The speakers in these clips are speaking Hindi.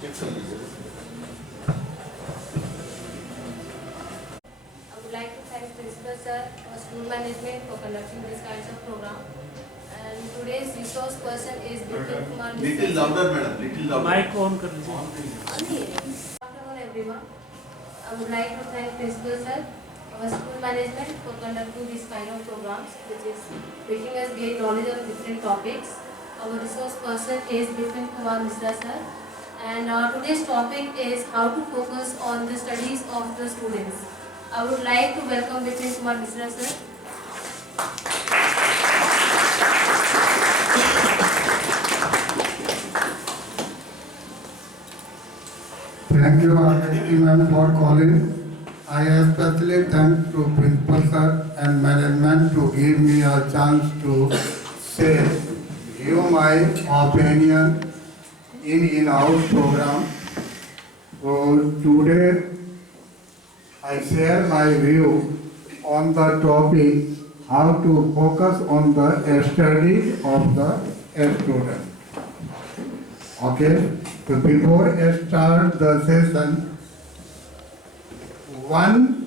would like to thank Principal Sir or School Management for conducting this kind of program. And today's resource person is Bipin Kumar Mishra. Little louder, madam. Little louder. Mic on कर लीजिए। Good afternoon, everyone. I would like to thank Principal Sir, our school management for conducting these kind of programs, which is making us gain knowledge on different topics. Our resource person is Bipin Kumar Mishra Sir, and today's topic is how to focus on the studies of the students. I would like to welcome Bipin Kumar Mishra Sir. Thank you, ma'am, for calling. I especially thank to Principal Sir and management to give me a chance to say you my opinion in-house program. So today I share my view on the topic how to focus on the studies of the student. Okay, so before I start the session, one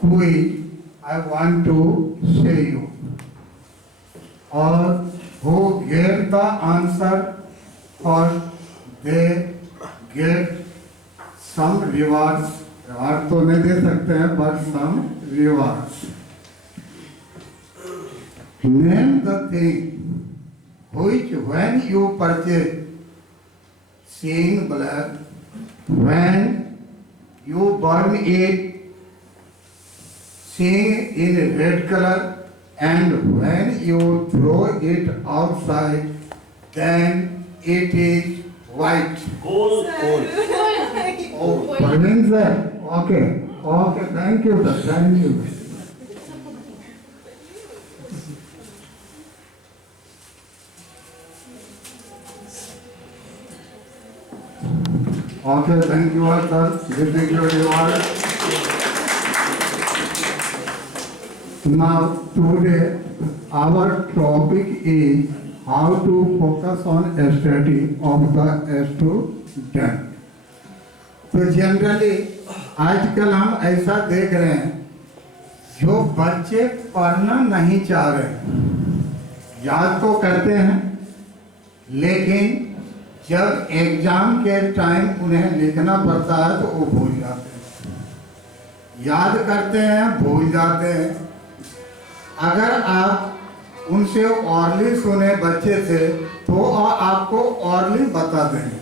quiz I want to say you. Or who get the answer first, they get some rewards. Reward तो नहीं दे सकते हैं, but some rewards. Name the thing which when you purchase, seeing black, when you burn it, seeing in red color, and when you throw it outside, then it is white. Gold. Oh, Praveen sir, okay, thank you sir, thank you. Okay, thank you all sir, giving your reward. Now today our topic is how to focus on study of the student. तो जनरली आजकल हम ऐसा देख रहे हैं जो बच्चे पढ़ना नहीं चाह रहे, याद तो करते हैं लेकिन जब एग्जाम के टाइम उन्हें लिखना पड़ता है तो वो भूल जाते हैं, याद करते हैं भूल जाते हैं। अगर आप उनसे ऑर्ली सुने बच्चे से तो आपको ऑर्ली बता देंगे,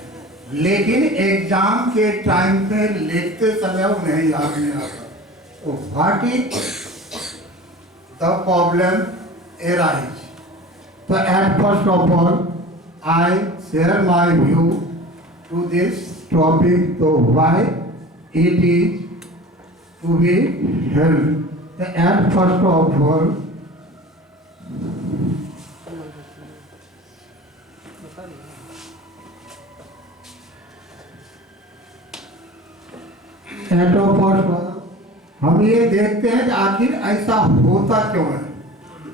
लेकिन एग्जाम के टाइम पे लिखते समय उन्हें याद नहीं आता। तो what is the problem arise? तो at first of all I share my view to this topic, तो why it is to be held. तो एट फर्स्ट ऑफ ऑल हम ये देखते हैं कि आखिर ऐसा होता क्यों है।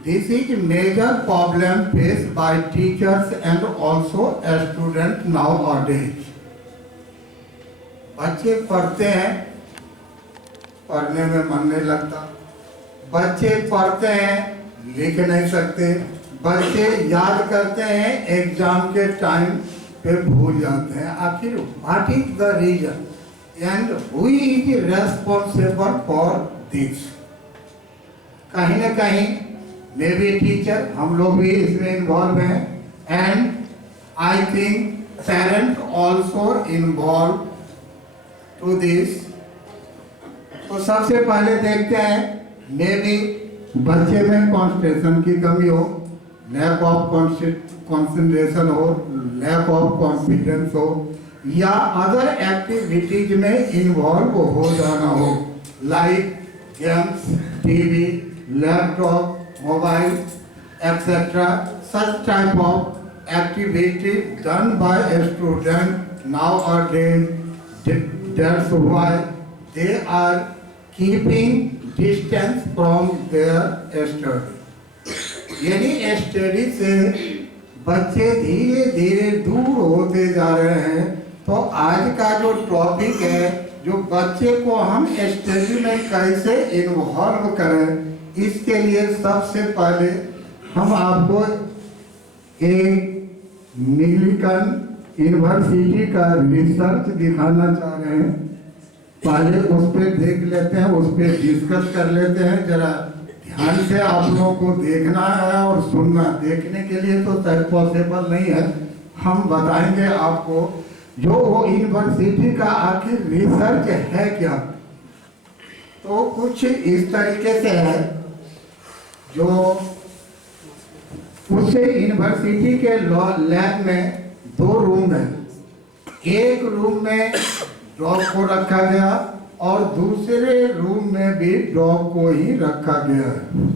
This is major problem face by teachers and also student nowadays. बच्चे पढ़ते हैं, पढ़ने में मन नहीं लगता, बच्चे पढ़ते हैं लिख नहीं सकते, बच्चे याद करते हैं एग्जाम के टाइम पे भूल जाते हैं। आखिर what is the reason and who is responsible for this? कहीं न कहीं मे बी टीचर, हम लोग भी इसमें इन्वॉल्व हैं, and I think parent also involve to this. तो सबसे पहले देखते हैं मे बी बच्चे में कंसंट्रेशन की कमी हो, लैक ऑफ कंसंट्रेशन हो, लैक ऑफ कॉन्फिडेंस हो, या अदर एक्टिविटीज में इन्वॉल्व हो जाना हो, like games, TV, laptop, mobile etcetera. Such type of activity done by a student nowadays, that's why they are keeping distance from their study. यानी स्टडी से बच्चे धीरे धीरे दूर होते जा रहे हैं। तो आज का जो बच्चे को हम स्टडी में कैसे इन्वॉल्व करें, इसके लिए सबसे पहले हम आपको एक मिल्टन यूनिवर्सिटी का रिसर्च दिखाना चाह रहे हैं। पहले उस पर देख लेते हैं, उस पर डिस्कस कर लेते हैं। जरा ध्यान से आप लोगों को देखना है और सुनना। देखने के लिए तो शायद पॉसिबल नहीं है, हम बताएंगे आपको जो वो यूनिवर्सिटी का आखिर रिसर्च है क्या। तो कुछ इस तरीके से है, जो उस यूनिवर्सिटी के लैब में 2 रूम है। एक रूम में डॉग को रखा गया और दूसरे रूम में भी डॉग को ही रखा गया है।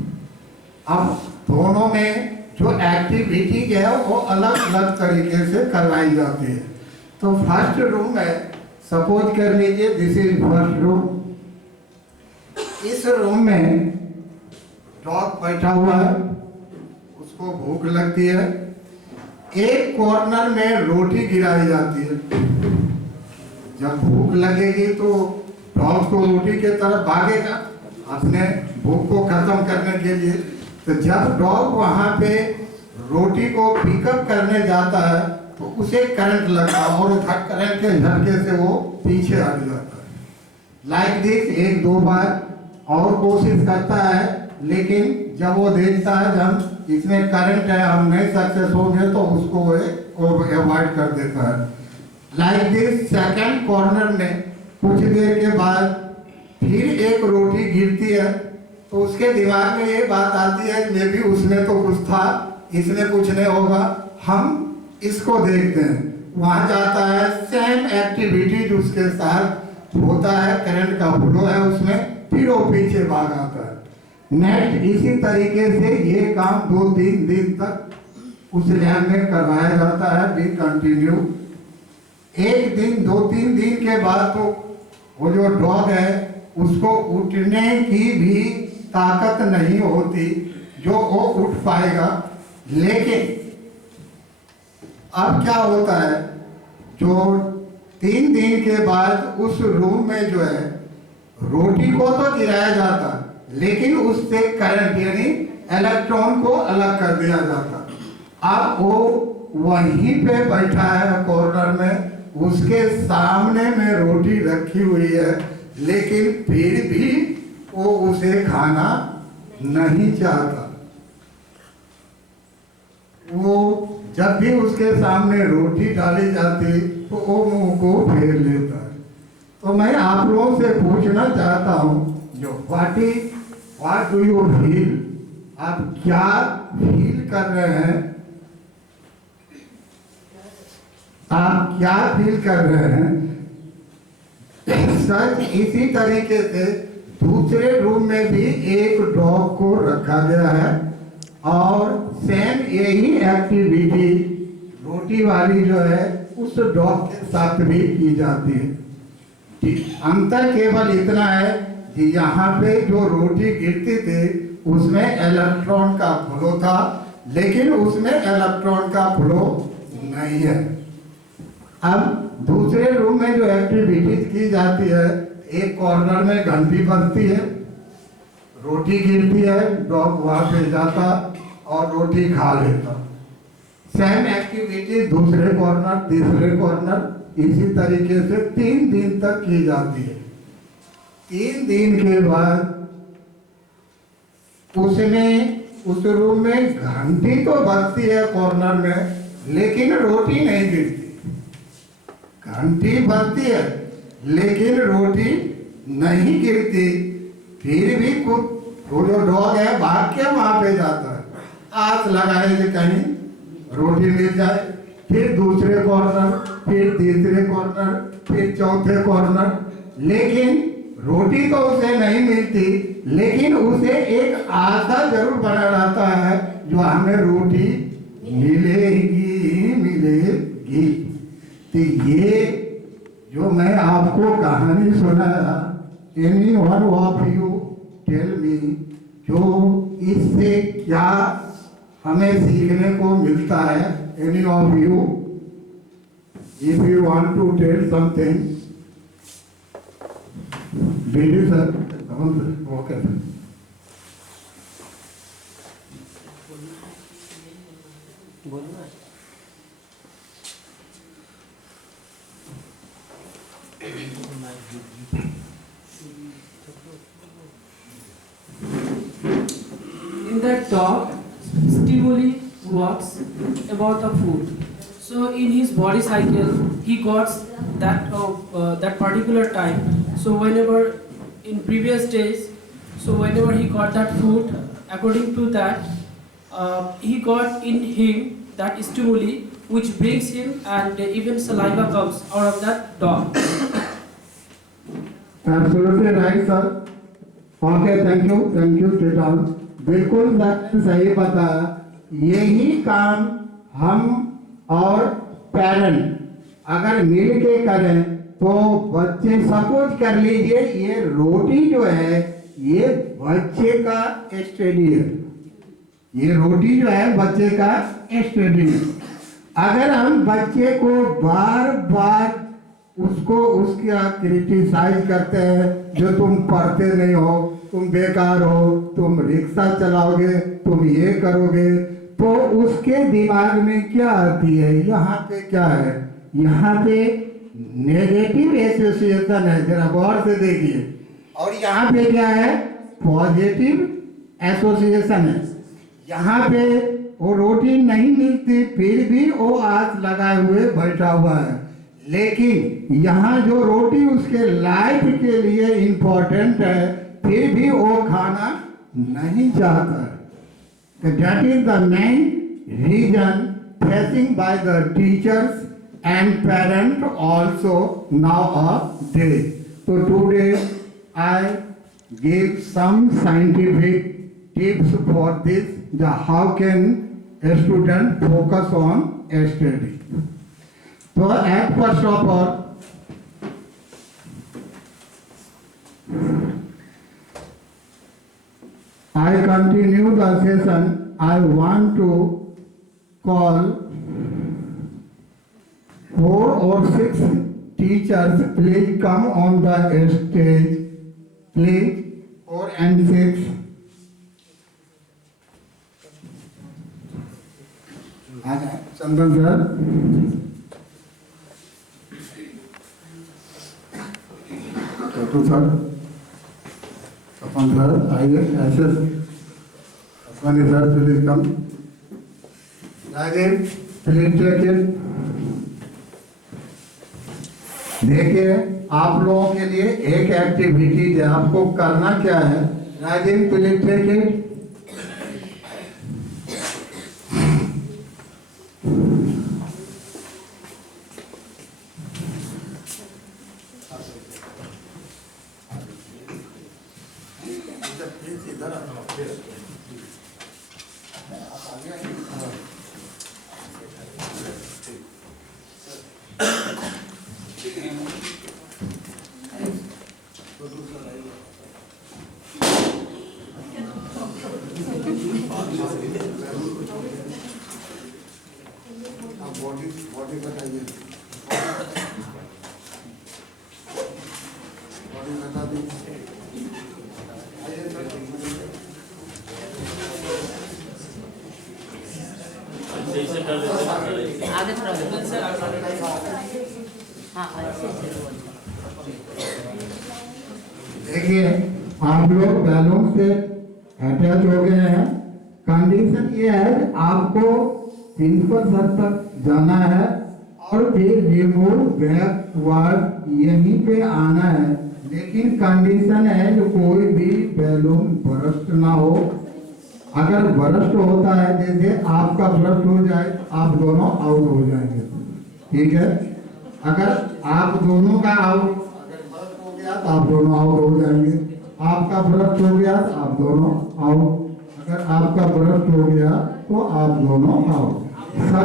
अब दोनों में जो एक्टिविटी है वो अलग अलग तरीके से करवाई जाती है। तो फर्स्ट रूम है, सपोज कर लीजिए दिस इज फर्स्ट रूम। इस रूम में डॉग बैठा हुआ है, उसको भूख लगती है। एक कॉर्नर में रोटी गिराई जाती है। जब भूख लगेगी तो डॉग को रोटी के तरफ भागेगा अपने भूख को खत्म करने के लिए। तो जब डॉग वहां पे रोटी को पिकअप करने जाता है तो उसे करंट लगता है और करंट के झटके से वो पीछे हट जाता है। लाइक दिस 1-2 बार और कोशिश करता है, लेकिन जब वो देखता है जब इसमें करंट है, हम नहीं सक्सेस होंगे, तो उसको वो अवॉइड कर देता है। लाइक दिस सेकंड कॉर्नर में कुछ देर के बाद फिर एक रोटी गिरती है, तो उसके दिमाग में ये बात आती है मे भी उसमें तो कुछ था, इसमें कुछ नहीं होगा, हम इसको देखते हैं। वहां जाता है, सेम एक्टिविटी उसके साथ होता है, करंट का फ्लो है उसमें, फिर वो पीछे भाग आता है। नेक्स्ट इसी तरीके से ये काम 2-3 दिन तक उस लैब में करवाया जाता है, भी कंटिन्यू। एक दिन 2-3 दिन के बाद तो वो जो डॉग है उसको उठने की भी ताकत नहीं होती जो वो उठ पाएगा। लेकिन अब क्या होता है, जो 3 दिन के बाद उस रूम में जो है रोटी को तो गिराया जाता, लेकिन उससे करंट यानी इलेक्ट्रॉन को अलग कर दिया जाता। अब वो वहीं पे बैठा है कॉर्नर में, उसके सामने में रोटी रखी हुई है, लेकिन फिर भी वो उसे खाना नहीं चाहता। वो जब भी उसके सामने रोटी डाली जाती तो वो मुंह को फेर लेता है। तो मैं आप लोगों से पूछना चाहता हूँ, जो व्हाट डू यू फील, आप क्या फील कर रहे हैं, आप क्या फील कर रहे हैं। सच इसी तरीके से दूसरे रूम में भी एक डॉग को रखा गया है और सेम यही एक्टिविटी रोटी वाली जो है उस डॉग के साथ भी की जाती है। अंतर केवल इतना है कि यहाँ पे जो रोटी गिरती थी उसमें इलेक्ट्रॉन का फ्लो था, लेकिन उसमें इलेक्ट्रॉन का फ्लो नहीं है। अब दूसरे रूम में जो एक्टिविटीज की जाती है, एक कॉर्नर में घंटी बजती है, रोटी गिरती है, डॉग वहां पे जाता और रोटी खा लेता। सेम एक्टिविटी दूसरे कॉर्नर, तीसरे कॉर्नर, इसी तरीके से 3 दिन तक की जाती है। 3 दिन के बाद उसमें उस रूम में घंटी तो बजती है कॉर्नर में, लेकिन रोटी नहीं गिरती। घंटी बजती है लेकिन रोटी नहीं गिरती। फिर भी कुछ वो जो डॉग है भाग के वहां पे जाता है, आस लगाए कि कहीं रोटी मिल जाए। फिर दूसरे कॉर्नर, फिर तीसरे कॉर्नर, फिर चौथे कॉर्नर, लेकिन रोटी तो उसे नहीं मिलती, लेकिन उसे एक आशा जरूर बना रहता है जो हमें रोटी मिलेगी मिलेगी। तो ये जो मैं आपको कहानी सुनाया, any one of you tell me, जो इससे क्या हमें सीखने को मिलता है। Any of you, if you want to tell something. BD sir, okay sir. In that talk, stimuli works about the food. So in his body cycle, he got that particular time. So whenever in previous days, so whenever he got that food, according to that, he got in him that stimuli which brings him, and even saliva comes out of that dog. Absolutely right, sir. Okay, thank you, sit down. बिल्कुल सही पता। यही काम हम और पेरेंट अगर मिल के करें तो बच्चे सपोज कर लीजिए, ये रोटी जो है ये बच्चे का स्टडी है, ये रोटी जो है बच्चे का स्टडी है। अगर हम बच्चे को बार बार उसको उसका क्रिटिसाइज करते हैं, जो तुम पढ़ते नहीं हो, तुम बेकार हो, तुम रिक्शा चलाओगे, तुम ये करोगे, तो उसके दिमाग में क्या आती है? यहाँ पे क्या है? यहाँ पे नेगेटिव एसोसिएशन है, जरा गौर से देखिए। और यहाँ पे क्या है? पॉजिटिव एसोसिएशन है। यहाँ पे वो रोटी नहीं मिलती, फिर भी वो आस लगाए हुए बैठा हुआ है, लेकिन यहाँ जो रोटी उसके लाइफ के लिए इम्पोर्टेंट है, फिर भी वो खाना नहीं चाहता। That is the main reason facing by the teachers and parents also nowadays. So today I give some scientific tips for this, how can a student focus on a study. So at first of all, I continue the session. I want to call 4 or 6 teachers. Please come on the stage. Please, 4 and 6. Chandan sir. Chotu sir. अपन सर आइए, ऐसे अपने sir please come. Rajiv please take it. देखिए, आप लोगों के लिए एक एक्टिविटी है, आपको करना क्या है? Rajiv please take it. Body बताइए, बॉडी बता दीजिए। आगे थोड़ा हाँ देखिए, आप लोग बैलून से अटैच हो गए हैं। कंडीशन ये है, आपको प्रिंसिपल सर तक जाना है और फिर रिमूव बैकवर्ड यहीं पे आना है, लेकिन कंडीशन है जो कोई भी बैलून बर्स्ट ना हो। अगर बर्स्ट होता है, जैसे आपका बर्स्ट हो जाए, आप दोनों आउट हो जाएंगे, ठीक है? अगर आप दोनों का आउट, अगर बर्स्ट हो गया तो आप दोनों आउट हो जाएंगे। आपका बर्स्ट हो गया तो आप दोनों आउट, अगर आपका बर्स्ट हो गया तो आप दोनों आउट। सर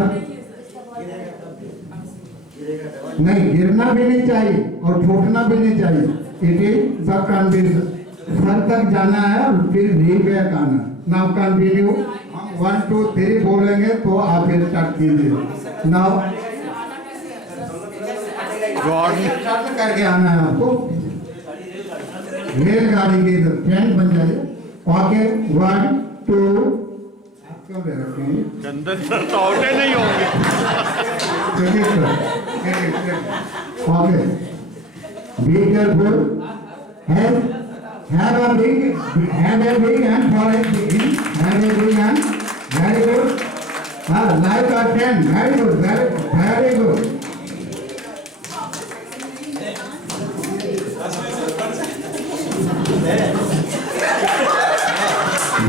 नहीं, गिरना भी नहीं चाहिए और फूटना भी नहीं चाहिए। It is the condition. Sir तक जाना है और फिर रीबैक आना। Now continue. हम 1 2 3 बोलेंगे तो आप स्टार्ट कीजिए। नाउ स्टार्ट करके आना है आपको। रेलगाड़ी की ट्रेन बन जाए। ओके 1 2 आप क्यों ले रखे हैं? चंदन सर तो आउटे नहीं होंगे। Okay be careful have a big and forest begin have a big and very good like a 10 very good very good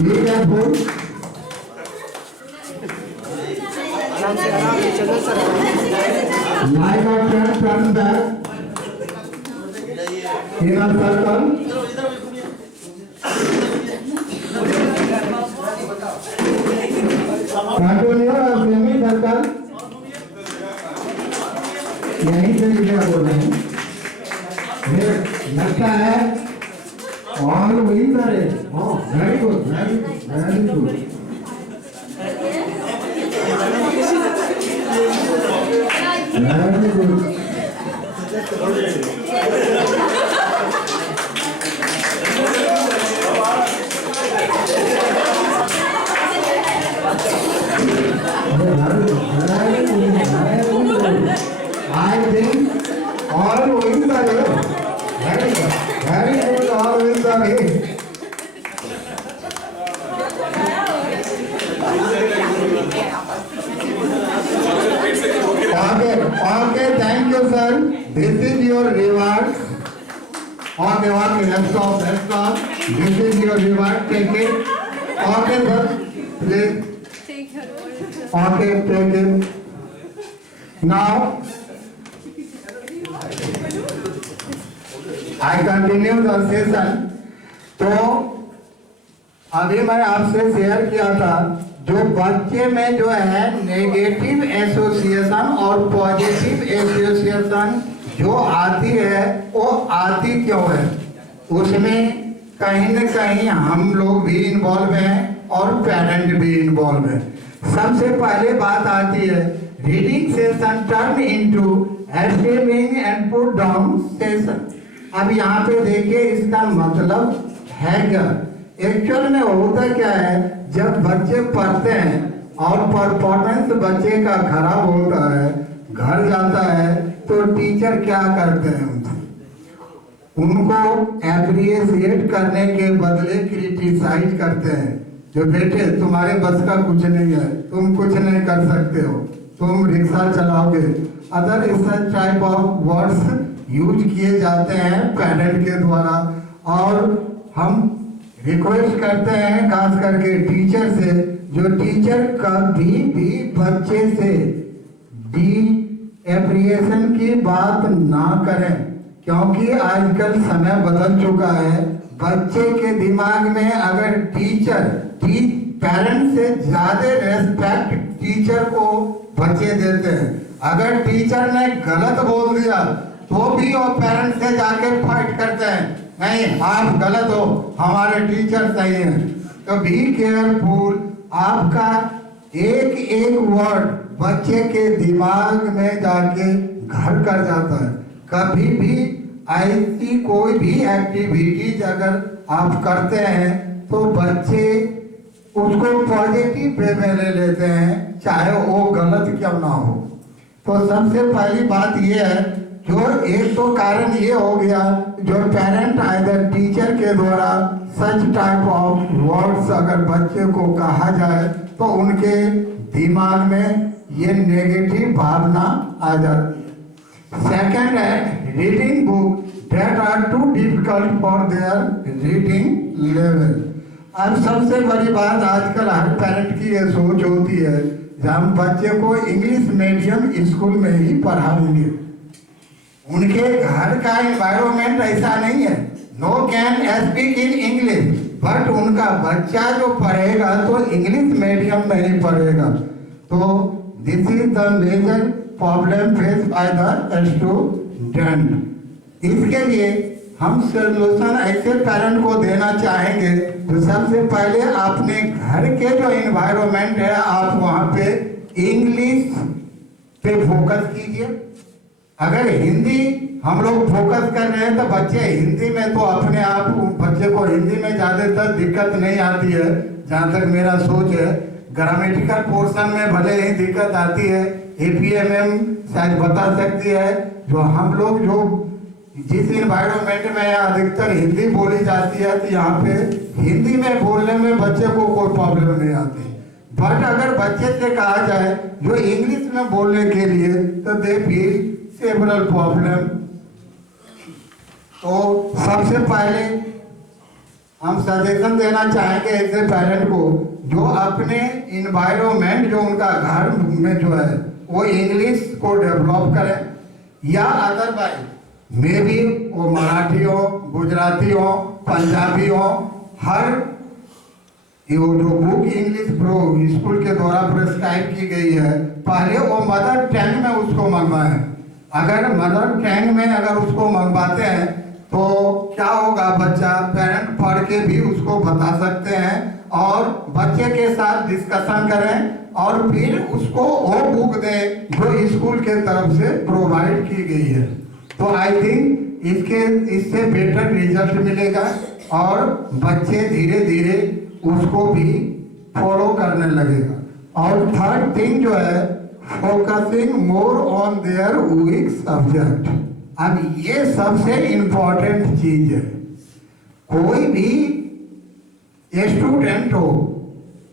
be careful like a 10 turn back in a circle continue semi circle यहीं से लिखा बोल रहे हैं लगता है और वही करे very good very good very good I think all wings are there. Very good, all wings are here. Okay, thank you, sir. This is your reward. Okay, let's stop. This is your reward. Take it. Okay, sir. Please. Okay, take it. Now, I continue the session. तो अभी मैं आपसे शेयर किया था जो बच्चे में जो है नेगेटिव एसोसिएशन और पॉजिटिव एसोसिएशन जो आती है वो आती क्यों है, उसमें कहीं न कहीं हम लोग भी इन्वॉल्व हैं और पेरेंट भी इन्वॉल्व हैं। सबसे पहले बात आती है reading session turn into esteeming and put down session. अब यहाँ पे देखिए इसका मतलब है क्या, एक्चुअल में होता क्या है, जब बच्चे पढ़ते हैं और परफॉर्मेंस बच्चे का खराब होता है, घर जाता है तो टीचर क्या करते हैं, उनको एप्रिशिएट करने के बदले क्रिटिसाइज करते हैं। जो बेटे तुम्हारे बस का कुछ नहीं है, तुम कुछ नहीं कर सकते हो, तुम रिक्शा चलाओगे, अदर इस टाइप ऑफ वर्ड्स यूज किए जाते हैं पेरेंट के द्वारा। और हम रिक्वेस्ट करते हैं खास करके टीचर से, जो टीचर कभी भी बच्चे से डी एप्रिसिएशन की बात ना करें, क्योंकि आजकल समय बदल चुका है। बच्चे के दिमाग में अगर टीचर पेरेंट से ज्यादा रेस्पेक्ट टीचर को बच्चे देते हैं। अगर टीचर ने गलत बोल दिया तो भी वो पेरेंट से जाके फाइट करते हैं, नहीं आप गलत हो, हमारे टीचर सही हैं। तो बी केयरफुल, आपका एक एक वर्ड बच्चे के दिमाग में जाके घर कर जाता है। कभी भी ऐसी कोई भी एक्टिविटीज अगर आप करते हैं तो बच्चे उसको पॉजिटिव वे में ले लेते हैं, चाहे वो गलत क्यों ना हो। तो सबसे पहली बात ये है, जो एक तो कारण ये हो गया जो पेरेंट आइदर टीचर के द्वारा सच टाइप ऑफ वर्ड्स अगर बच्चे को कहा जाए तो उनके दिमाग में ये नेगेटिव भावना आ जाती है। सेकंड है reading book that are too difficult for their reading level. अब सबसे बड़ी बात आजकल हर पेरेंट की ये सोच होती है हम बच्चे को इंग्लिश मीडियम स्कूल में ही पढ़ाएंगे। उनके घर का एनवायरनमेंट ऐसा नहीं है, no can speak in English, but उनका बच्चा जो पढ़ेगा तो इंग्लिश मीडियम में ही पढ़ेगा। तो this is the major problem face by the student. इसके लिए हम सोल्यूशन ऐसे पेरेंट को देना चाहेंगे तो सबसे पहले अपने घर के जो एनवायरनमेंट है आप वहाँ पे इंग्लिश पे फोकस कीजिए। अगर हिंदी हम लोग फोकस कर रहे हैं तो बच्चे हिंदी में तो अपने आप बच्चे को हिंदी में ज़्यादातर दिक्कत नहीं आती है, जहाँ तक मेरा सोच है। ग्रामेटिकल पोर्शन में भले ही दिक्कत आती है, APMM शायद बता सकती है। जो हम लोग जो जिस इन्वायरमेंट में अधिकतर हिंदी बोली जाती है, तो यहाँ पे हिंदी में बोलने में बच्चे को कोई प्रॉब्लम नहीं आती। बट अगर बच्चे से कहा जाए जो इंग्लिश में बोलने के लिए, तो दे फील सेवरल प्रॉब्लम। तो सबसे पहले हम सजेशन देना चाहेंगे ऐसे पेरेंट को, जो अपने इन्वायरमेंट जो उनका घर में जो है वो इंग्लिश को डेवलप करें, या अदरवाइज मे भी वो मराठी हो, गुजराती हो, पंजाबी हो, हर ये जो बुक इंग्लिश प्रो स्कूल के द्वारा प्रिस्क्राइब की गई है, पहले वो मदर टंग में उसको मंगवाएं। अगर मदर टंग में अगर उसको मंगवाते हैं तो क्या होगा, बच्चा पेरेंट पढ़ के भी उसको बता सकते हैं और बच्चे के साथ डिस्कशन करें और फिर उसको वो बुक दें जो स्कूल के तरफ से प्रोवाइड की गई है। तो आई थिंक इससे बेटर रिजल्ट मिलेगा और बच्चे धीरे धीरे उसको भी फॉलो करने लगेगा। और थर्ड थिंग जो है, focusing more on their week subject. अब ये सबसे इम्पोर्टेंट चीज है। कोई भी स्टूडेंट हो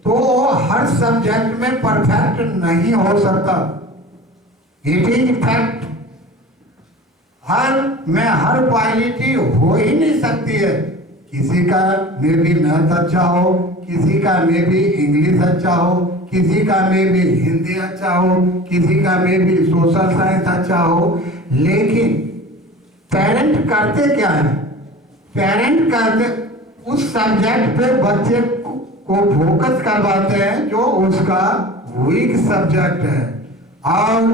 तो हर सब्जेक्ट में परफेक्ट नहीं हो सकता, it is fact. Her quality हो ही नहीं सकती है। किसी का मे भी मैथ अच्छा हो, किसी का मे भी इंग्लिश अच्छा हो, किसी का मे भी हिंदी अच्छा हो, किसी का मे भी सोशल साइंस अच्छा हो। लेकिन पेरेंट करते क्या है, पेरेंट करते उस सब्जेक्ट पे बच्चे को फोकस करवाते हैं जो उसका वीक सब्जेक्ट है। और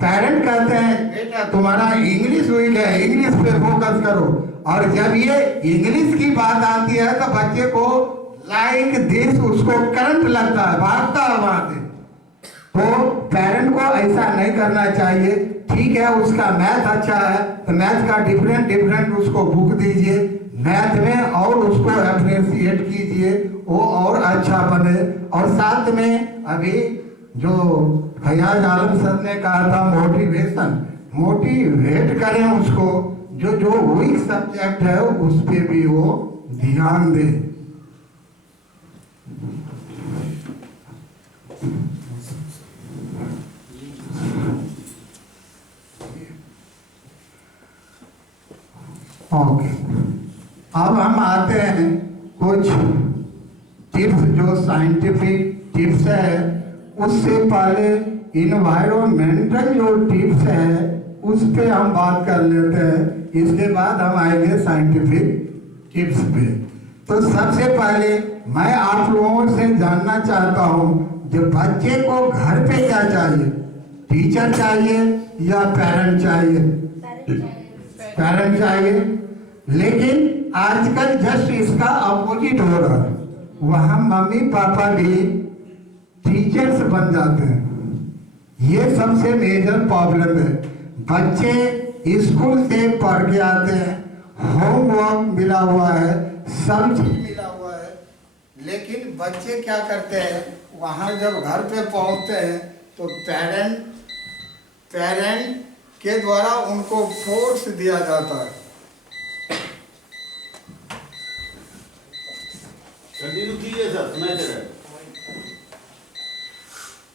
पेरेंट कहते हैं बेटा तुम्हारा इंग्लिश वीक है, इंग्लिश पे फोकस करो। और जब ये इंग्लिश की बात आती है तो बच्चे को लाइक दिस उसको करंट लगता है, भागता है वहां से। तो पेरेंट को ऐसा नहीं करना चाहिए। ठीक है, उसका मैथ अच्छा है तो मैथ का डिफरेंट उसको बुक दीजिए मैथ में और उसको अप्रिशिएट कीजिए, वो और अच्छा बने। और साथ में अभी जो फैयाज आलम सर ने कहा था मोटिवेट करें उसको, जो वीक सब्जेक्ट है उस पे भी वो ध्यान दे। ओके, अब हम आते हैं कुछ टिप्स जो साइंटिफिक टिप्स है। उससे पहले इन्वायरमेंटल जो टिप्स है उस पे हम बात कर लेते हैं, इसके बाद हम आएंगे साइंटिफिक टिप्स पे। तो सबसे पहले मैं आप लोगों से जानना चाहता हूँ कि बच्चे को घर पे क्या चाहिए, टीचर चाहिए या पेरेंट चाहिए? पेरेंट चाहिए। लेकिन आजकल जस्ट इसका अपोजिट हो रहा है, वहाँ मम्मी पापा भी टीचर्स बन जाते हैं। ये सबसे मेजर प्रॉब्लम है। बच्चे स्कूल से पढ़ के आते हैं, होमवर्क मिला हुआ है, सब चीज मिला हुआ है, लेकिन बच्चे क्या करते हैं, वहाँ जब घर पे पहुँचते हैं तो पेरेंट के द्वारा उनको फोर्स दिया जाता है।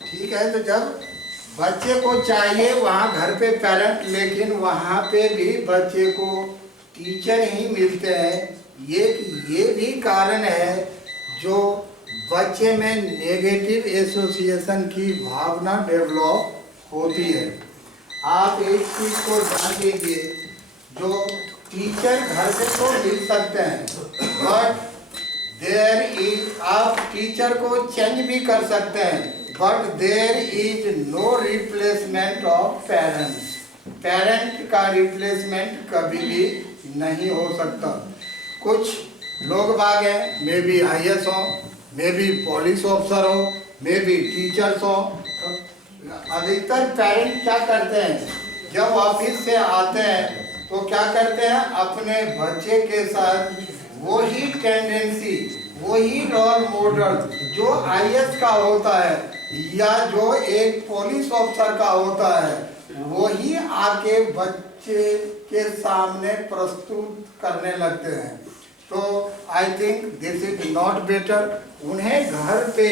ठीक है, तो जब बच्चे को चाहिए वहाँ घर पे पेरेंट, लेकिन वहाँ पे भी बच्चे को टीचर ही मिलते हैं। ये भी कारण है जो बच्चे में नेगेटिव एसोसिएशन की भावना डेवलप होती है। आप एक चीज को ध्यान दीजिए, जो टीचर घर से तो मिल सकते हैं, बट देयर इज, आप टीचर को चेंज भी कर सकते हैं, but there is no replacement of parents. Parent का रिप्लेसमेंट कभी भी नहीं हो सकता। कुछ लोग बाग हैं, मे बी IAS हो, मे बी पुलिस ऑफिसर हो, मे बी टीचर्स हो। अधिकतर पेरेंट क्या करते हैं, जब ऑफिस से आते हैं तो क्या करते हैं, अपने बच्चे के साथ वही टेंडेंसी, वही रोल मॉडल जो आईएएस का होता है या जो एक पुलिस ऑफिसर का होता है, वही आके बच्चे के सामने प्रस्तुत करने लगते हैं। तो I think this is not better. उन्हें घर पे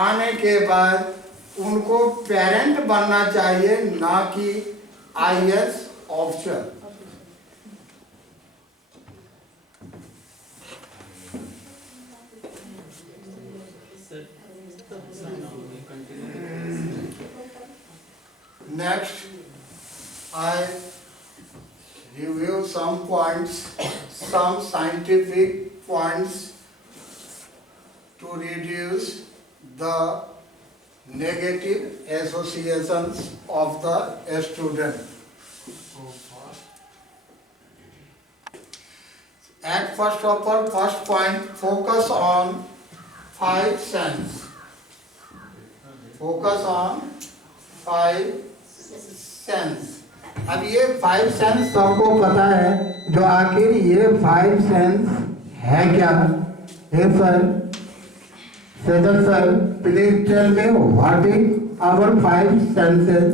आने के बाद उनको पेरेंट बनना चाहिए, ना कि IAS officer. Next, I review some points, some scientific points to reduce the negative associations of the student. At first of all, first point, focus on 5 senses. Focus on 5 senses. अब ये 5 सेंस सबको पता है, जो आखिर ये 5 सेंस है क्या है? Sir Sejal sir, please tell me what is our 5 senses?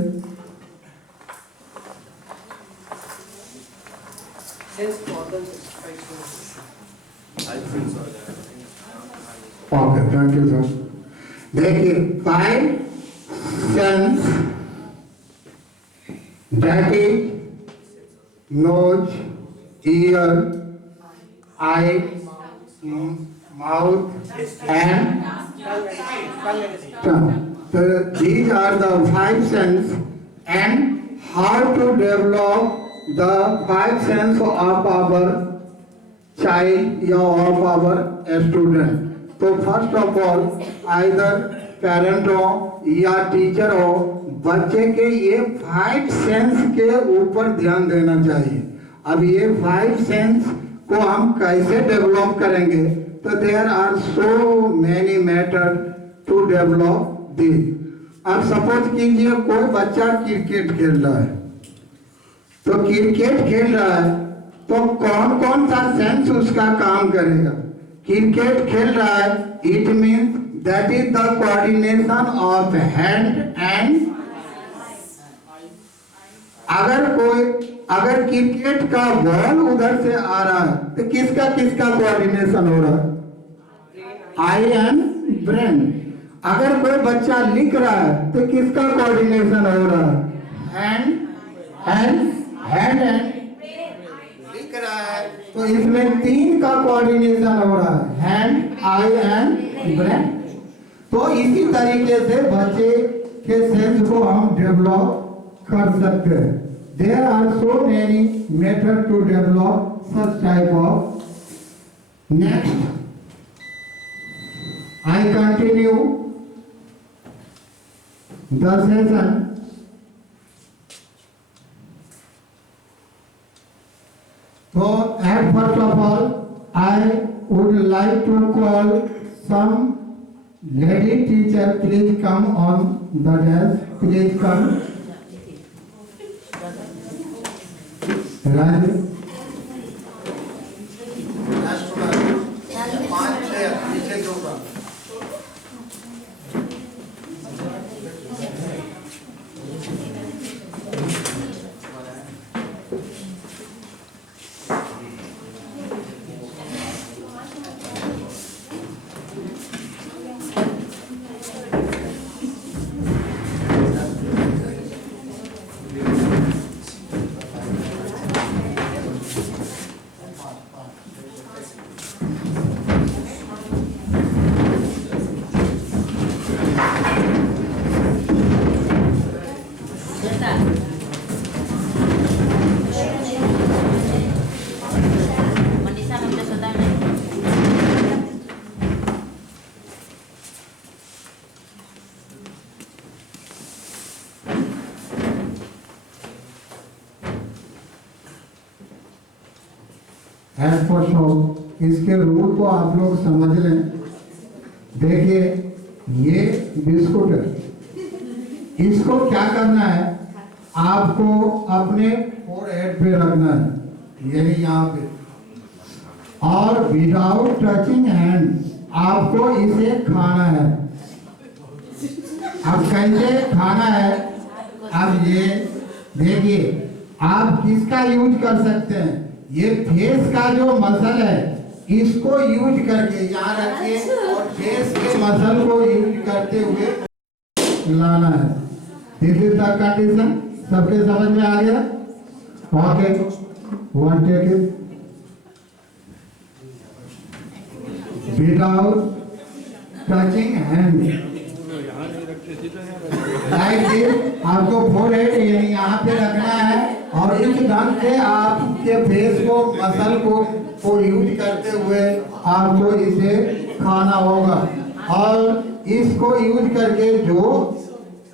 Okay, thank you sir. देखिए 5 sense, that is nose, ear, eye, mouth and tongue. So these are the 5 senses, and how to develop the 5 senses of our child or of our student. तो first of all either parent हो या टीचर हो, बच्चे के ये 5 सेंस के ऊपर ध्यान देना चाहिए। अब ये 5 सेंस को हम कैसे डेवलप करेंगे? तो there are so many method to develop this. अब सपोज कीजिए कोई बच्चा क्रिकेट खेल रहा है, तो क्रिकेट खेल रहा है तो कौन कौन सा सेंस उसका काम करेगा? क्रिकेट खेल रहा है, it means that is the coordination of hand and. अगर क्रिकेट का बॉल उधर से आ रहा है तो किसका किसका कोऑर्डिनेशन हो रहा है? आई एंड ब्रेन। अगर कोई बच्चा लिख रहा है तो किसका कोऑर्डिनेशन हो रहा है? हैंड एंड लिख रहा है, तो इसमें 3 का कोऑर्डिनेशन हो रहा है, हैंड, आई एंड ब्रेन। तो इसी तरीके से बच्चे के सेंस को हम डेवलप कर सकते हैं। There are so many method to develop such type of. Next I continue the session. So at first of all, I would like to call some lady teacher. Please come on the desk. Please come. Raj. इसके रूल को आप लोग समझ लें। देखिए ये बिस्कुट है, इसको क्या करना है, आपको अपने फोरहेड पे रखना है, यानी यहाँ पे, और विदाउट टचिंग हैंड आपको इसे खाना है। अब कैसे खाना है, अब ये देखिए, आप किसका यूज कर सकते हैं, ये फेस का जो मसल है इसको यूज करके यहाँ रखिए और फेस के मसल को यूज करते हुए लाना है। This is the condition. सबके समझ में आ गया? Okay, one take it without touching hand like this. आपको फोरहेड यानी यहाँ पे रखना है और इस ढंग से आपके फेस को मसल को यूज करते हुए आपको इसे खाना होगा, और इसको यूज करके जो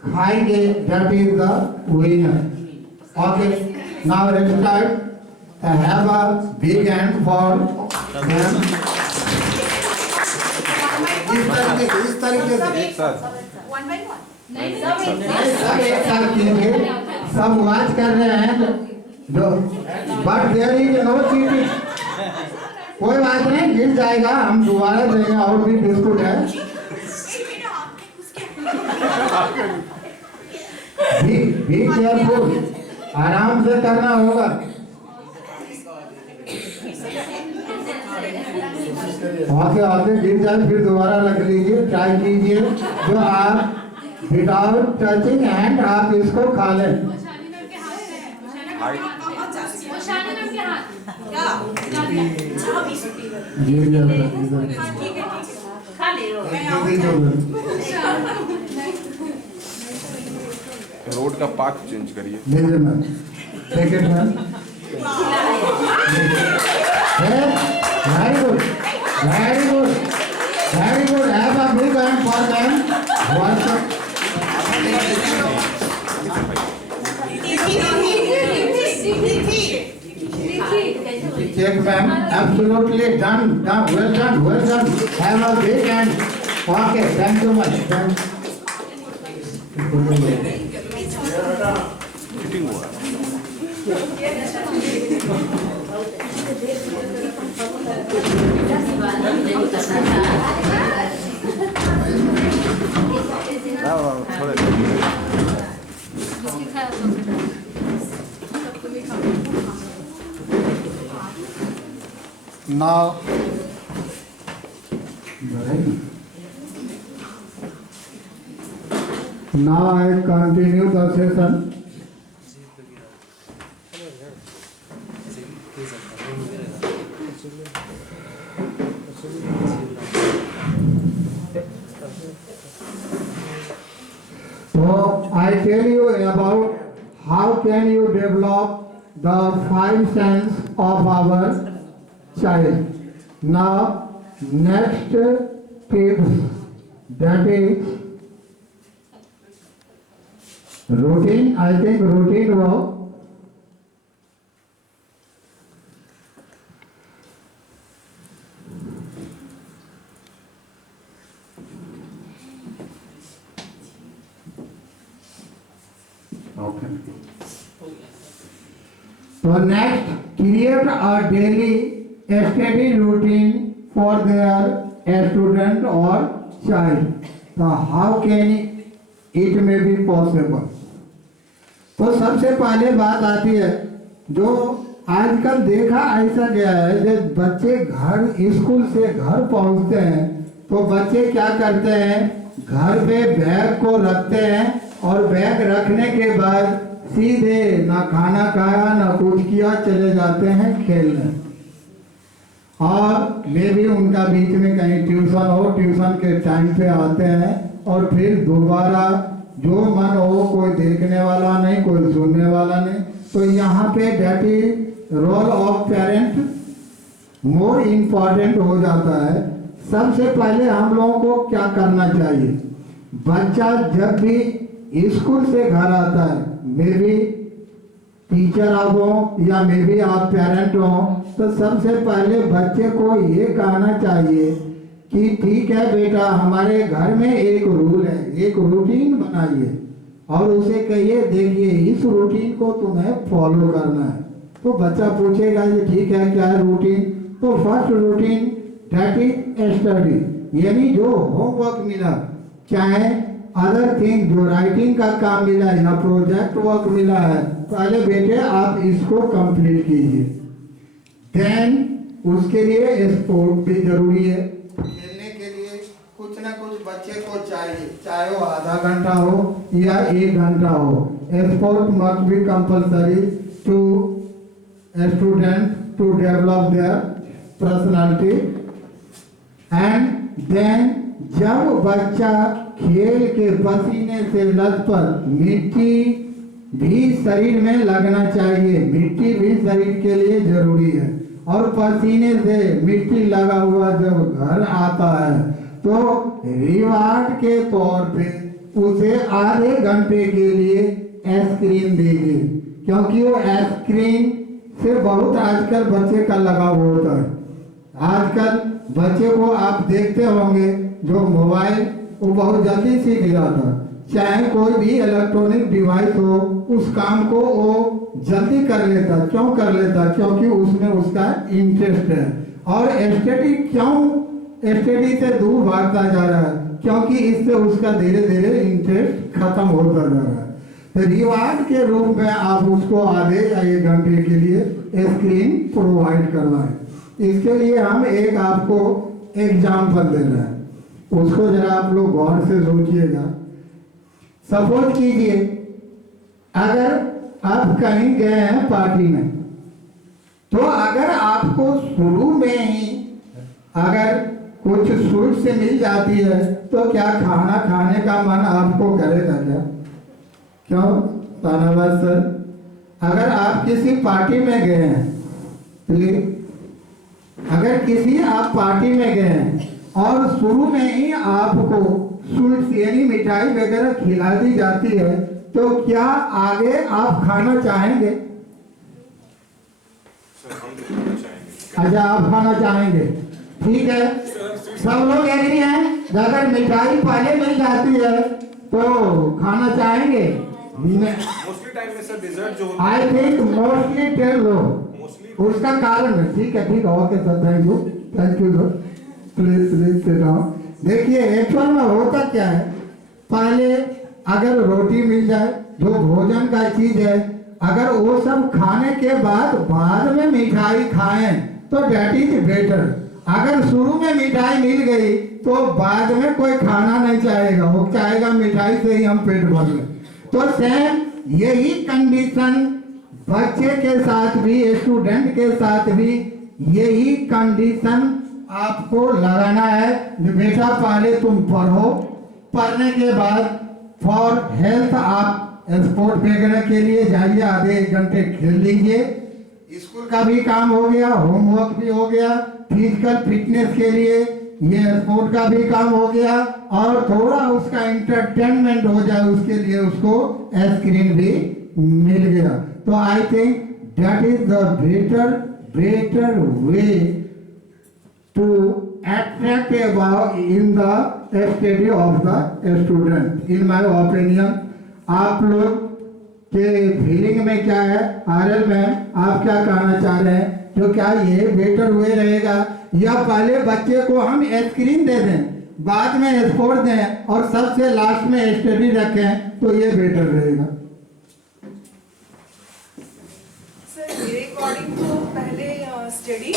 खाएंगे that is the winner. Okay, now let's start. Have a big hand for them. इस तरीके से सब एक साथ कीजिए। सब वाच कर रहे हैं जो, but there is no cheating. कोई बात नहीं, गिर जाएगा, हम दोबारा देंगे, और भी बिस्कुट है। बी केयरफुल, आराम से करना होगा। आगे गिर जाए फिर दोबारा रख लीजिए, ट्राई कीजिए। जो आप विदाउट टचिंग हैंड आप इसको खा लें। रोड का पाथ चेंज करिए। Very good, very good, very good. Have a big hand for them. Check, ma'am. Absolutely done. Well done. Have a big hand. Okay, thank you much. Meeting हुआ। Now, I continue the session. So I tell you about how can you develop the 5 senses of our child. Now next tips, that is routine. I think routine work. Okay. So next, create a daily study routine for their student or child. So how can it may be possible? तो सबसे पहले बात आती है, जो आजकल देखा ऐसा गया है, जब बच्चे घर स्कूल से घर पहुंचते हैं तो बच्चे क्या करते हैं, घर पे बैग को रखते हैं और बैग रखने के बाद सीधे ना खाना खाया ना कुछ किया, चले जाते हैं खेलने। और मे भी उनका बीच में कहीं ट्यूशन हो, ट्यूशन के टाइम पे आते हैं और फिर दोबारा जो मन हो, कोई देखने वाला नहीं, कोई सुनने वाला नहीं। तो यहाँ पे that is role of parent more important हो जाता है। सबसे पहले हम लोगों को क्या करना चाहिए, बच्चा जब भी स्कूल से घर आता है, मे बी टीचर आप हो या मे बी आप पेरेंट हो, तो सबसे पहले बच्चे को ये कहना चाहिए कि ठीक है बेटा, हमारे घर में एक रूल है, एक रूटीन बनाइए और उसे कहिए देखिए इस रूटीन को तुम्हें फॉलो करना है। तो बच्चा पूछेगा ये ठीक है क्या है रूटीन? तो first routine that is study, यानी जो होमवर्क मिला, चाहे अदर थिंग जो राइटिंग का काम मिला है या प्रोजेक्ट वर्क मिला है, पहले बेटे आप इसको कंप्लीट कीजिए। देन उसके लिए स्पोर्ट भी जरूरी है। खेलने के लिए कुछ ना कुछ बच्चे को चाहिए, चाहे वो आधा घंटा हो या 1 घंटा हो। Sport must be compulsory to student to develop their personality. And then जब बच्चा खेल के पसीने से लथपथ, मिट्टी भी शरीर में लगना चाहिए, मिट्टी भी शरीर के लिए जरूरी है। और पसीने से मिट्टी लगा हुआ जब घर आता है तो रिवार्ड के तौर पे उसे आधे घंटे के लिए आइसक्रीम दीजिए, क्योंकि वो आइसक्रीम से बहुत आजकल बच्चे का लगाव होता है। आजकल बच्चे को आप देखते होंगे जो मोबाइल वो बहुत जल्दी सीख जाता है, चाहे कोई भी इलेक्ट्रॉनिक डिवाइस हो उस काम को वो जल्दी कर लेता। क्यों कर लेता? क्योंकि उसमें उसका इंटरेस्ट है। और स्टडी क्यों स्टडी से दूर भागता जा रहा है? क्योंकि इससे उसका धीरे धीरे इंटरेस्ट खत्म होता जा रहा है। तो रिवार्ड के रूप में आप उसको आधे या 1 घंटे के लिए स्क्रीन प्रोवाइड करवाएं। इसके लिए हम एक आपको एग्जाम्पल दे रहे हैं, उसको जरा आप लोग गौर से सोचिएगा। सपोज कीजिए अगर आप कहीं गए हैं पार्टी में, तो अगर आपको शुरू में ही अगर कुछ स्वीट से मिल जाती है तो क्या खाना खाने का मन आपको करेगा क्या? क्यों धन्यवाद सर। अगर आप किसी पार्टी में गए हैं, अगर किसी आप पार्टी में गए हैं और शुरू में ही आपको स्वीट्स यानी मिठाई वगैरह खिला दी जाती है, तो क्या आगे आप खाना चाहेंगे? अच्छा, आप खाना चाहेंगे, ठीक है। सब लोग एग्री हैं? अगर मिठाई पहले मिल जाती है तो खाना चाहेंगे? मोस्टली टाइम में सर डिजर्ट जो होता आई थिंक मोस्टली टेल लो उसका कारण है। ठीक है, ठीक है, okay sir, thank you sir, please please sit down. देखिए एक्चुअल में होता क्या है, पहले अगर रोटी मिल जाए जो भोजन का चीज है, अगर वो सब खाने के बाद में मिठाई खाएं तो डेट इज बेटर। अगर शुरू में मिठाई मिल गई तो बाद में कोई खाना नहीं चाहेगा, वो चाहेगा मिठाई से ही हम पेट भर लें। तो सेम यही कंडीशन बच्चे के साथ भी, स्टूडेंट के साथ भी यही कंडीशन आपको लगाना है। बेटा पहले तुम पढ़ो, पढ़ने के बाद फॉर हेल्थ आप स्पोर्ट वगैरह के लिए जाइए, आधे 1 घंटे खेल लीजिए। स्कूल का भी काम हो गया, होमवर्क भी हो गया, फिजिकल फिटनेस के लिए ये स्पोर्ट का भी काम हो गया, और थोड़ा उसका एंटरटेनमेंट हो जाए उसके लिए उसको स्क्रीन भी मिल गया। तो I think that is the better way to attract about in the study of the student, in my opinion। आप लोग के फीलिंग में क्या है? आरएल मैम आप क्या कहना चाह रहे हैं? तो क्या ये बेटर वे रहेगा, या पहले बच्चे को हम स्क्रीन दे दें, बाद में स्पोर्ट दें और सबसे लास्ट में स्टडी रखें, तो ये बेटर रहेगा? सर मेरे अकॉर्डिंग तो पहले study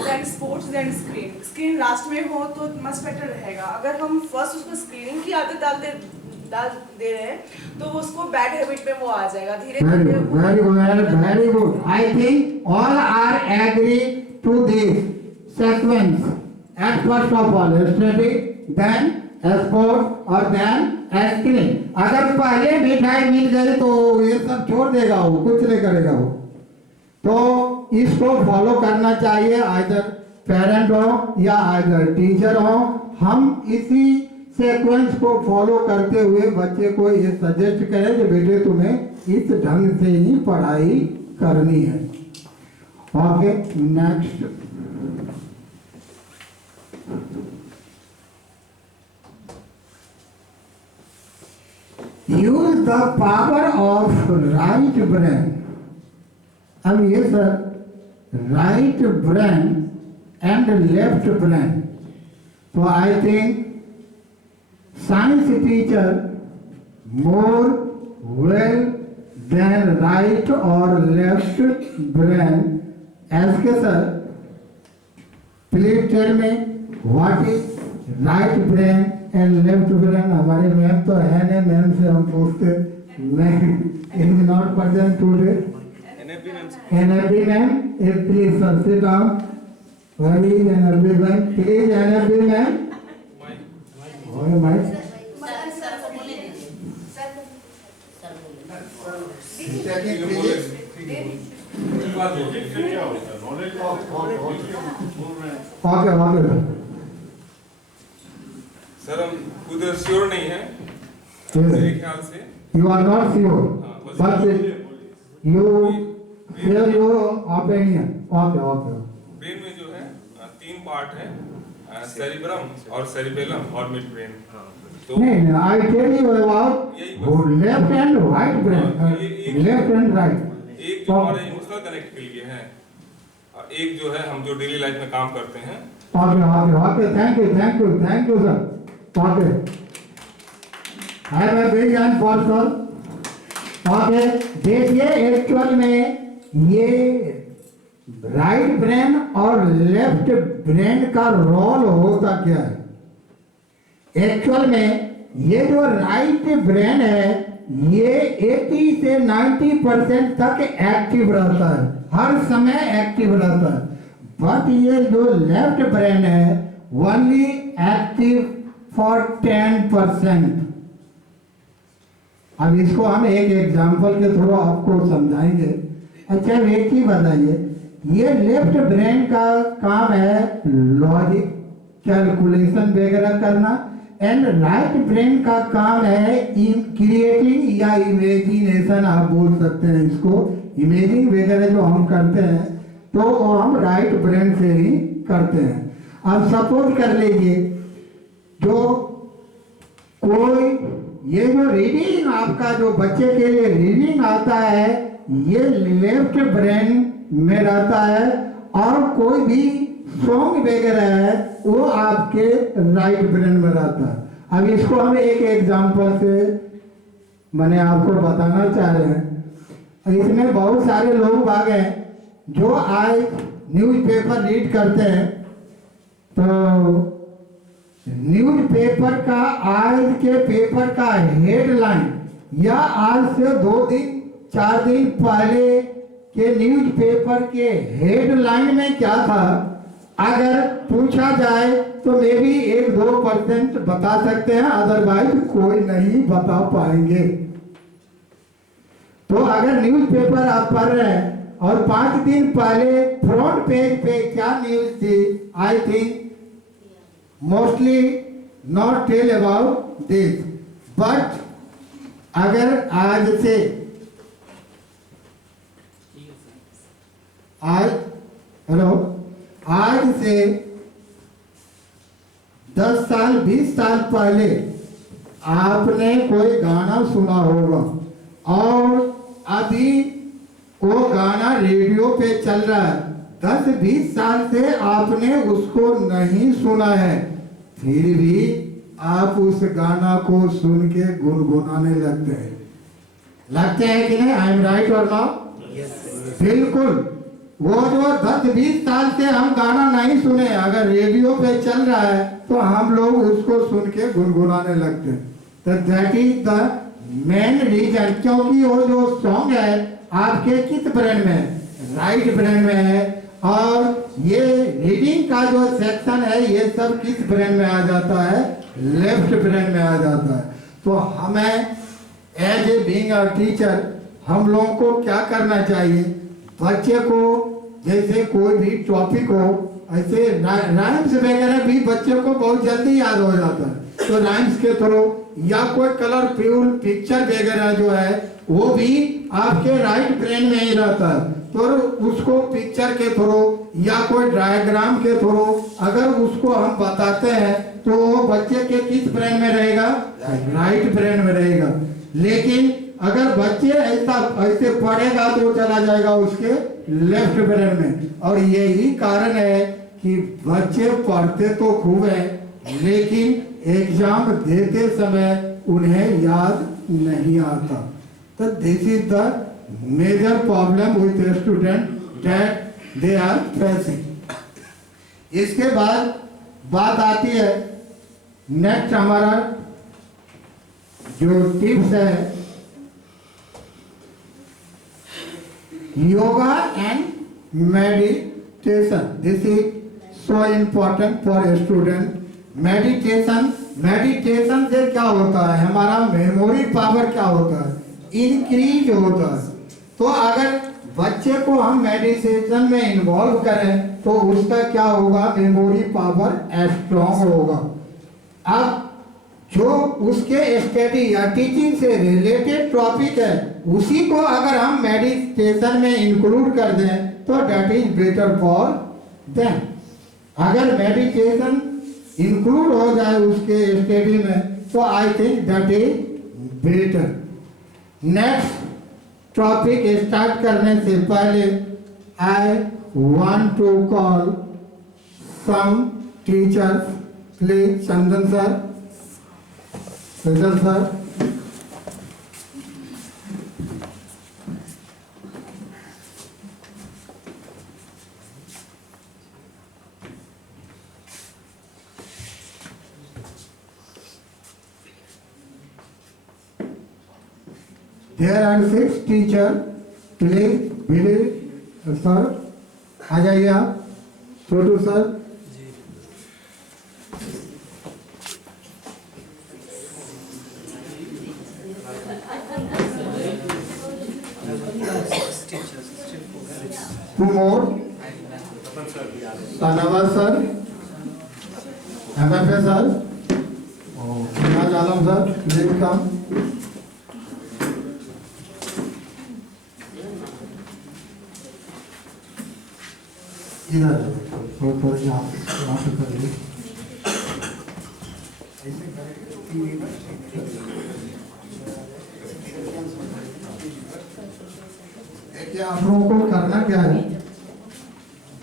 then sports then screen last में हो तो मच बेटर रहेगा। अगर हम फर्स्ट उसको स्क्रीनिंग की आदत डाल दे रहे हैं तो उसको बैड हैबिट में वो आ जाएगा धीरे धीरे। Very good. I think all are agree to this sequence. At first of all study, then sport और देन स्क्रीन। अगर पहले मिठाई मिल गई तो ये सब छोड़ देगा, वो कुछ नहीं करेगा वो। तो इसको फॉलो करना चाहिए, आइदर पेरेंट हो या आइदर टीचर हो। हम इसी सीक्वेंस को फॉलो करते हुए बच्चे को ये सजेस्ट करें कि बेटे तुम्हें इस ढंग से ही पढ़ाई करनी है। Okay, next. Use the power of right brain. अब ये sir right brain and left brain, तो I think science teacher more well than right और left brain ask sir, please tell me what is right brain and left brain. हमारे मैम तो है नहीं, मैम से हम पूछते, ma'am is not present today. NFB ma'am, please sir sit down. Where is NFB ma'am? Please NFB ma'am. ओए माइक ओके ओके सर हम खुद श्योर नहीं है मेरे ख्याल से। You are not sure, but you share your opinion. Okay, okay. Brain में जो है 3 पार्ट है, सेरिब्रम और सेरिबेलम और मिड ब्रेन। तो नहीं, I tell you about left and right brain, left and right. एक जो हमारे इमोशनल कनेक्ट के लिए है और एक जो है हम जो डेली लाइफ में काम करते हैं। Okay. Thank you, sir. Okay. Have a big hand for sir. Okay. देखिए एक्चुअल में ये राइट ब्रेन और लेफ्ट ब्रेन का रोल होता क्या है। एक्चुअल में ये जो राइट ब्रेन है ये 80 से 90% तक एक्टिव रहता है, हर समय एक्टिव रहता है। बट ये जो लेफ्ट ब्रेन है ओनली एक्टिव फॉर 10%। अब इसको हम एक एग्जांपल के थ्रू आपको समझाएंगे। अच्छा एक ही बताइए, ये लेफ्ट ब्रेन का काम है लॉजिक कैलकुलेशन वगैरह करना, एंड राइट ब्रेन का काम है क्रिएटिंग या इमेजिनेशन, आप बोल सकते हैं इसको। इमेजिंग वगैरह जो हम करते हैं तो वो हम राइट ब्रेन से ही करते हैं। अब सपोज कर लीजिए जो कोई ये जो रीडिंग आपका जो बच्चे के लिए रीडिंग आता है ये लेफ्ट ब्रेन में रहता है, और कोई भी सॉन्ग वगैरह है वो आपके राइट ब्रेन में रहता है। अब इसको हम एक एग्जांपल से मैंने आपको बताना चाह रहे हैं। इसमें बहुत सारे लोग आ गए जो आज न्यूज़पेपर रीड करते हैं, तो न्यूज़पेपर का आज के पेपर का हेडलाइन या आज से 2-4 दिन पहले के न्यूज़पेपर के हेडलाइन में क्या था, अगर पूछा जाए तो मे भी 1-2% बता सकते हैं, अदरवाइज कोई नहीं बता पाएंगे। तो अगर न्यूज़पेपर आप पढ़ रहे हैं और 5 दिन पहले फ्रंट पेज पे क्या न्यूज थी, I think mostly not tell about this, but अगर आज से आज से 10 साल 20 साल पहले आपने कोई गाना सुना होगा और अभी वो गाना रेडियो पे चल रहा है, 10-20 साल से आपने उसको नहीं सुना है, फिर भी आप उस गाना को सुन के गुनगुनाने लगते हैं कि नहीं? आई एम राइट और नॉट? बिल्कुल। वो जो 10-20 साल से हम गाना नहीं सुने, अगर रेडियो पे चल रहा है तो हम लोग उसको सुन के गुनगुनाने लगते हैं। तो that is the main reason, क्योंकि वो जो सॉन्ग है आपके किस ब्रेन में है? राइट ब्रेन में है, और ये रीडिंग का जो सेक्शन है ये सब किस ब्रेन में आ जाता है? लेफ्ट ब्रेन में आ जाता है। तो हमें as a being a teacher हम लोगों को क्या करना चाहिए? बच्चे को जैसे कोई भी टॉपिक हो, ऐसे राइम्स वगैरह भी बच्चे को बहुत जल्दी याद हो जाता है, तो राइम्स के थ्रू या कोई कलरफुल पिक्चर वगैरह जो है वो भी आपके राइट ब्रेन में ही रहता है, तो उसको पिक्चर के थ्रू या कोई डायग्राम के थ्रू अगर उसको हम बताते हैं तो वो बच्चे के किस ब्रेन में रहेगा? राइट ब्रेन में रहेगा। लेकिन अगर बच्चे ऐसा ऐसे पढ़ेगा तो चला जाएगा उसके लेफ्ट ब्रेन में। और यही कारण है कि बच्चे पढ़ते तो खूब है लेकिन एग्जाम देते समय उन्हें याद नहीं आता। तो this is the major problem with student that they are facing. इसके बाद बात आती है नेक्स्ट हमारा जो टिप्स है yoga and meditation. This is so important for student. Meditation से क्या होता है, हमारा मेमोरी पावर क्या होता है, इंक्रीज होता है। तो अगर बच्चे को हम मेडिटेशन में इन्वॉल्व करें तो उसका क्या होगा, मेमोरी पावर स्ट्रॉन्ग होगा। अब जो उसके स्टडी या टीचिंग से रिलेटेड टॉपिक है उसी को अगर हम मेडिटेशन में इंक्लूड कर दें तो that is better for them. अगर मेडिटेशन इंक्लूड हो जाए उसके स्टडी में तो I think that is better. Next topic start करने से पहले I want to call some teachers. Please Chandan sir, sir There are 6 teachers. Please, Billy sir, आ जाइए आप। Chhotu sir, two more. Sanava sir, MFA sir, Raj Alam sir, please come. इधर थोड़ा यहाँ पे कर ली। देखिए आप लोगों को करना क्या है,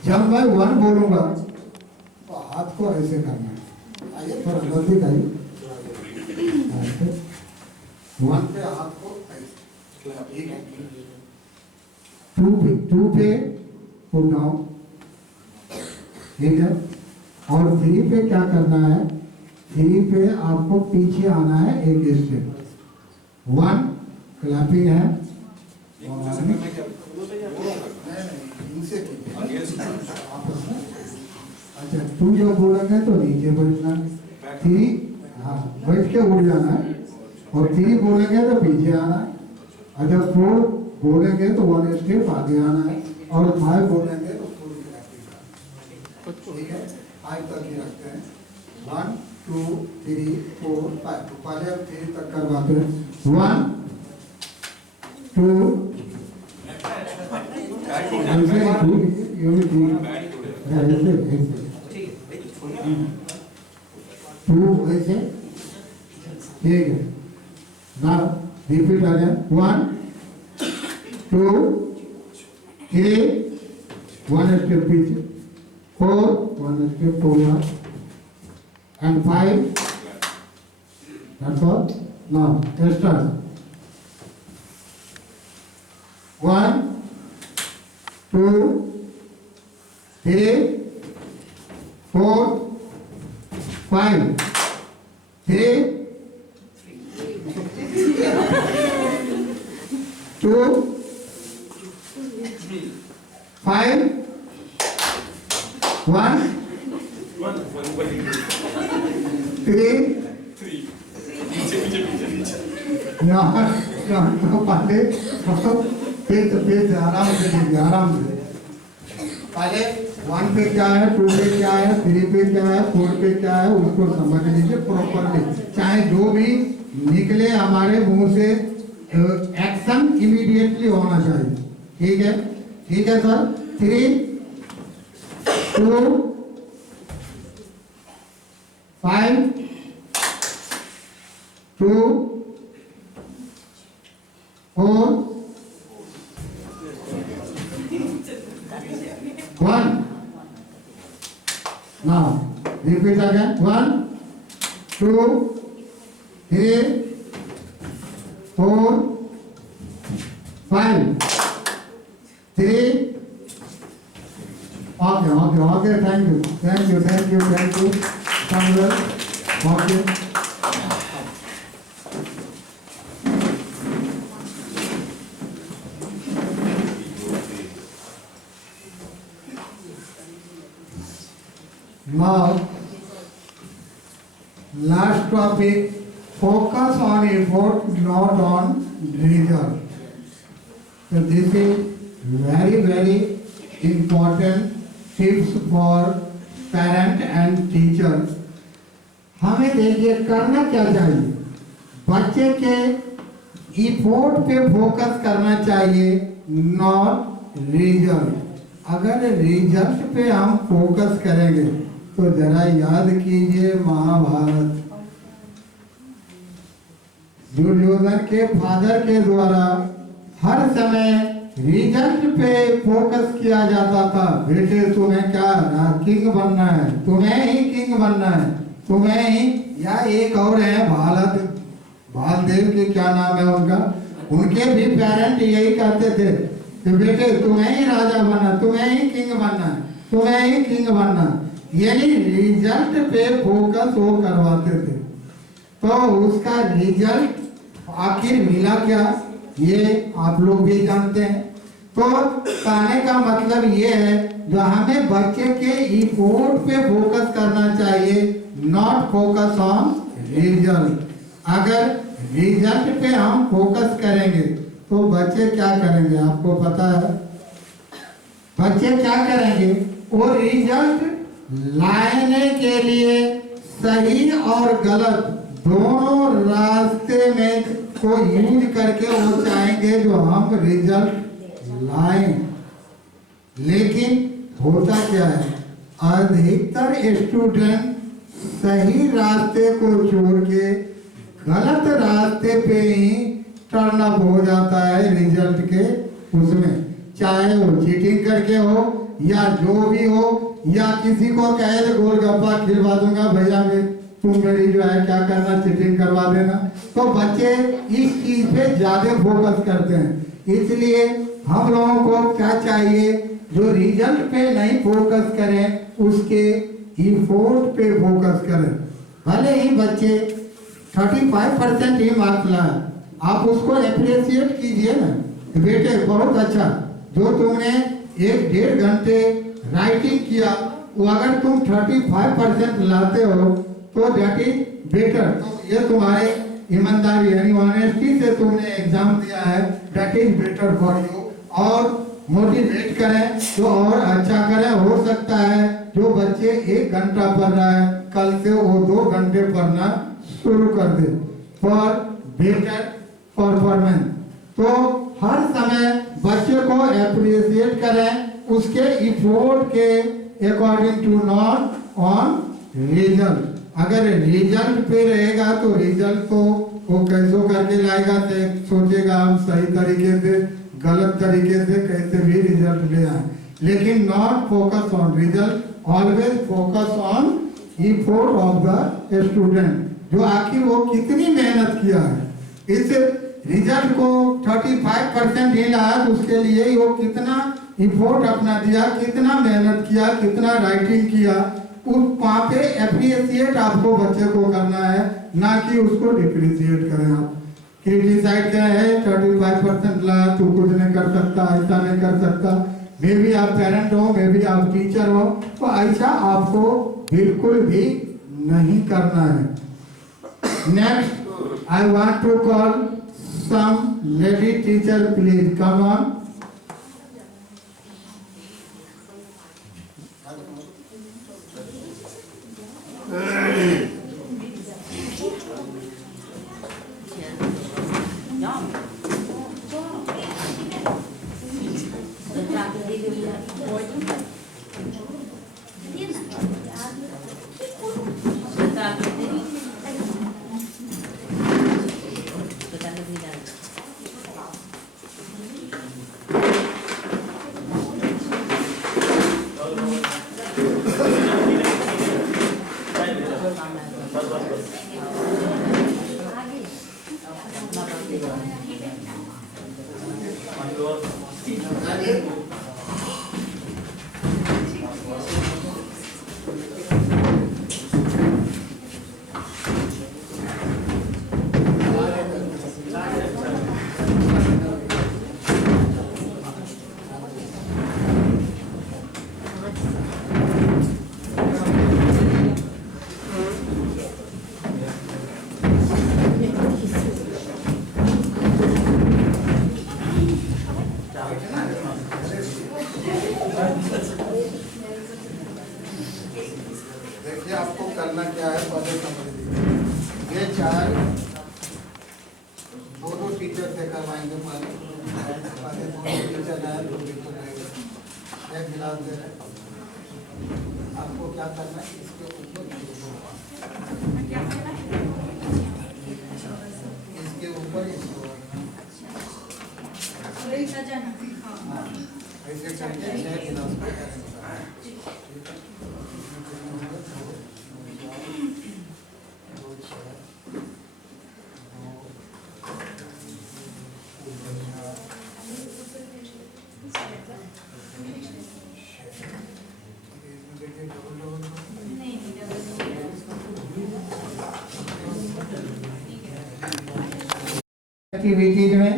जब मैं 1 बोलूंगा तो हाथ को ऐसे करना है। आइए थोड़ा नजदीक आइए। 1 पे हाथ को ऐसे, ठीक है। 2 पे पुट डाउन, ठीक है। और 3 पे क्या करना है, 3 पे आपको पीछे आना है एक स्टेप। 1 क्लैपिंग है, अच्छा 2 जो बोलेंगे तो नीचे बैठना है। 3 हाँ बैठ के उड़ जाना है, और 3 बोलेंगे तो पीछे आना है। अच्छा 4 बोलेंगे तो 1 स्टेप आगे आना है, और 5 बोलेंगे तो ठीक है। 5 तक ही रखते हैं। 1 2 3 4 5। पहले 3 तक करवाते हैं। 1 2 ऐसे ये भी ठीक है, ऐसे 2 ऐसे, ठीक है। Now repeat again. 1 2 3 1 स्टेप पीछे, 4 1 step forward, and 5. That's all. Now let's start. 1 2 3 4 5 3 2 5 1 3 पहले आराम से लीजिए, आराम से। पहले 1 पे क्या है, 2 पे क्या है, 3 पे क्या है, 4 पे क्या है, उसको समझ लीजिए प्रॉपरली। चाहे जो भी निकले हमारे मुंह से एक्शन इमीडिएटली होना चाहिए, ठीक है। ठीक है sir. 3 2 5 2 4 1 now repeat again 1 2 3 4 5 3 okay thank you Samuel okay now last topic focus on effort not on result. So this is very important tips for parent and teacher. हमें देखिए करना क्या चाहिए, बच्चे के इफोर्ट पे फोकस करना चाहिए नॉट रिजल्ट। अगर रिजल्ट पे हम फोकस करेंगे तो जरा याद कीजिए महाभारत, दुर्योधन के फादर के द्वारा हर समय रिजल्ट पे फोकस किया जाता था। बेटे तुम्हें क्या किंग बनना है, तुम्हें ही किंग बनना है, तुम्हें ही। या एक और है भालदेव के क्या नाम है उनका, उनके भी पेरेंट यही कहते थे कि बेटे तुम्हें ही राजा बनना, तुम्हें ही किंग बनना, तुम्हें ही किंग बनना। यानी रिजल्ट पे फोकस वो करवाते थे। तो उसका रिजल्ट आखिर मिला क्या, ये आप लोग भी जानते हैं। तो कहने का मतलब ये है जो हमें बच्चे के इफोर्ट पे फोकस करना चाहिए, नॉट फोकस ऑन रिजल्ट। अगर रिजल्ट पे हम फोकस करेंगे तो बच्चे क्या करेंगे आपको पता है, बच्चे क्या करेंगे, वो रिजल्ट लाने के लिए सही और गलत दोनों रास्ते में को यूज करके वो चाहेंगे जो हम रिजल्ट लाएं। लेकिन होता क्या है, अधिकतर स्टूडेंट सही रास्ते को छोड़ के गलत रास्ते पे ही टर्न अप हो जाता है रिजल्ट के उसमें, चाहे वो चीटिंग करके हो या जो भी हो, या किसी को कहे गोलगप्पा खिलवा दूंगा भैया मैं, तुम मेरी जो है क्या करना चीटिंग करवा देना। तो बच्चे इस चीज पे ज्यादा फोकस करते हैं। इसलिए हम लोगों को क्या चाहिए, जो रिजल्ट पे नहीं फोकस करें उसके इफोर्ट पे फोकस करें। भले ही बच्चे 35% ही मार्क्स लाए, आप उसको अप्रिशिएट कीजिए ना, बेटे बहुत अच्छा जो तुमने 1-1.5 घंटे राइटिंग किया, वो अगर तुम 35% लाते हो तो दैट इज बेटर। तो ये तुम्हारे ईमानदारी यानी ऑनेस्टी से तुमने एग्जाम दिया है, that is better for you. और मोटिवेट करें तो और अच्छा करें। हो सकता है जो बच्चे 1 घंटा पढ़ रहा है कल से वो 2 घंटे पढ़ना शुरू कर दे फॉर बेटर परफॉर्मेंस। तो हर समय बच्चे को अप्रिशिएट करें उसके इफोर्ट के according to not on result. अगर रिजल्ट पे रहेगा तो रिजल्ट को वो कैसो करके लाएगा, तो सोचेगा हम सही तरीके से गलत तरीके से कैसे भी रिजल्ट ले आए। लेकिन not focus on result, always focus on effort of the student, जो आखिर वो कितनी मेहनत किया है। इस रिजल्ट को 35% ही लाया तो उसके लिए ही वो कितना इफोर्ट अपना दिया, कितना मेहनत किया, कितना राइटिंग किया, उस वहाँ पे अप्रिशिएट आपको बच्चे को करना है, ना कि उसको डिप्रिशिएट करें। आप क्रिटिसाइड करें 35% लाया तो कुछ नहीं कर सकता, ऐसा नहीं कर सकता। मे बी आप पेरेंट हो, मे बी आप टीचर हो, तो ऐसा आपको बिल्कुल भी नहीं करना है। Next I want to call some lady teacher, please come on. देखिए आपको करना क्या है, पहले समझ लीजिए। ये चार दो टीचर से करवाएंगे। पहले दो टीचर है, दो टीचर रहेंगे, एक गिलास दे रहे। आपको क्या करना है, इसके ऊपर इसके ऊपर ऐसे करके 6 गिलास को करेंगे। एक्टिविटीज में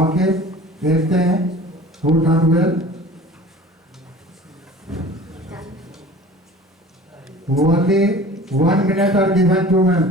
ओके देखते हैं who done well. Only 1 minute are given to them.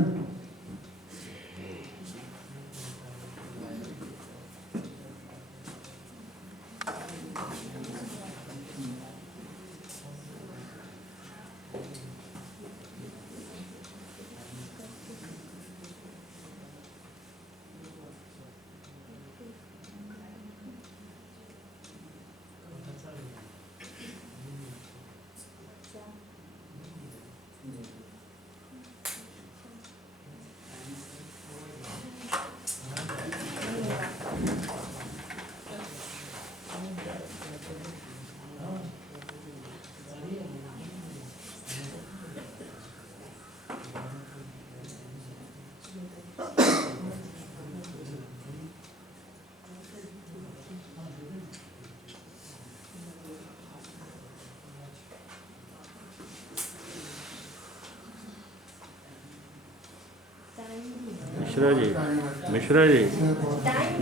Mishra ji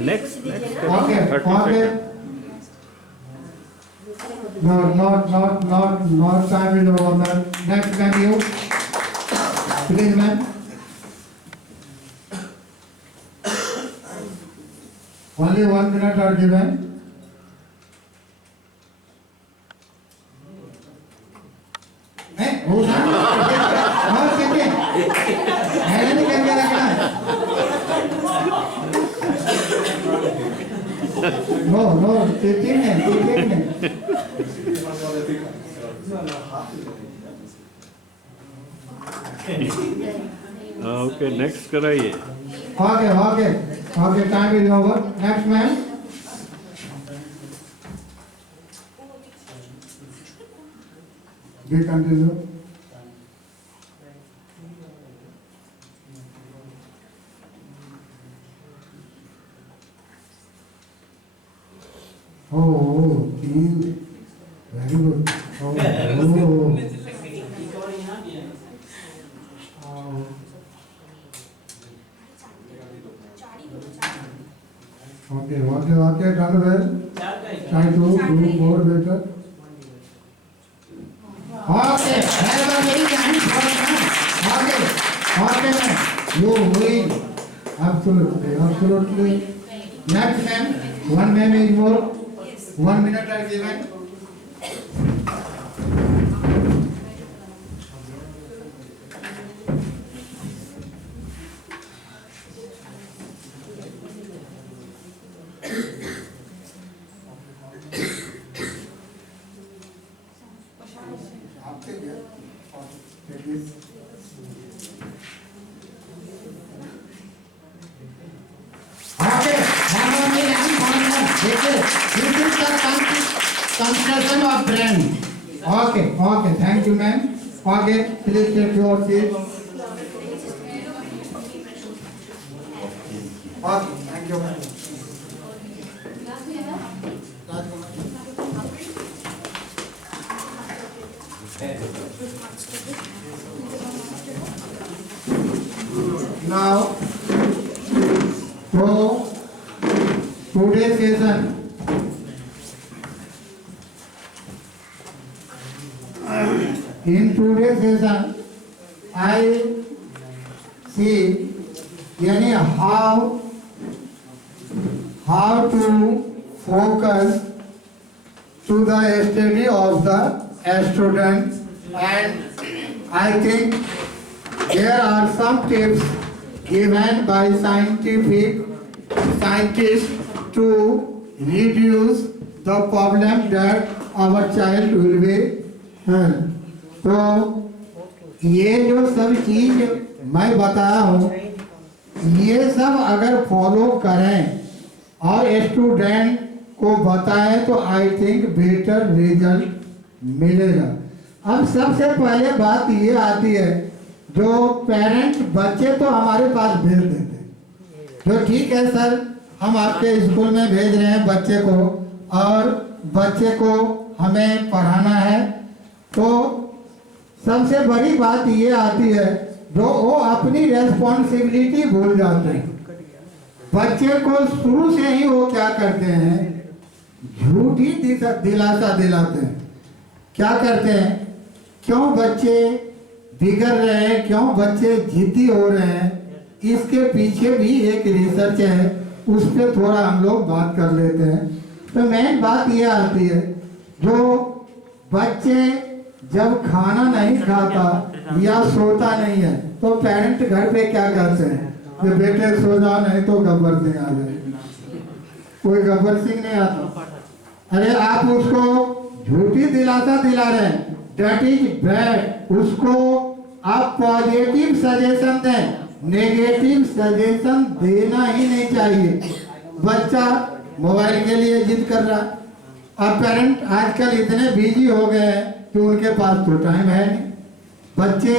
next Okay, 30 okay. seconds. No, not time is over, man. Next menu. Please, man. Only 1 minute are given. Hey, who's that? Not sitting. Hand करके रखना है. No, sitting है. ओके नेक्स्ट कराइए। Okay, time is over. Next man. We continue. Oh, very good. Oh. Okay, done well. Try to do more better. Okay, man. You win. Absolutely. Next man, one man is more. 1 minute are given. Construction of brand. Okay, thank you, ma'am. Okay, please take your seat. Okay, thank you. Now, so today's session. In today's session, I see yani how to focus to the study of the student, and I think there are some tips given by scientists to reduce the problem that our child will be having. तो ये जो सब चीज मैं बताया हूँ, ये सब अगर फॉलो करें और स्टूडेंट को बताएं तो आई थिंक बेटर रिजल्ट मिलेगा। अब सबसे पहले बात ये आती है, जो पेरेंट बच्चे तो हमारे पास भेज देते हैं, जो ठीक है सर हम आपके स्कूल में भेज रहे हैं बच्चे को और बच्चे को हमें पढ़ाना है, तो सबसे बड़ी बात ये आती है जो वो अपनी रेस्पॉन्सिबिलिटी भूल जाते हैं। बच्चे को शुरू से ही वो क्या करते हैं, झूठी दिलासा दिलाते हैं। क्या करते हैं, क्यों बच्चे बिगड़ रहे हैं, क्यों बच्चे जिद्दी हो रहे हैं, इसके पीछे भी एक रिसर्च है, उस पर थोड़ा हम लोग बात कर लेते हैं। तो मेन बात ये आती है, जो बच्चे जब खाना नहीं खाता या सोता नहीं है तो पेरेंट घर पे क्या करते हैं कि बेटे सो जाओ नहीं तो गब्बर सिंह आ जाए। कोई गब्बर सिंह नहीं आता, अरे आप उसको झूठी दिलासा दिला रहे हैं, दैट इज बैड। उसको आप पॉजिटिव सजेशन दें, नेगेटिव सजेशन देना ही नहीं चाहिए। बच्चा मोबाइल के लिए जिद कर रहा है, अब पेरेंट आजकल इतने बिजी हो गए हैं कि उनके पास तो टाइम है नहीं। बच्चे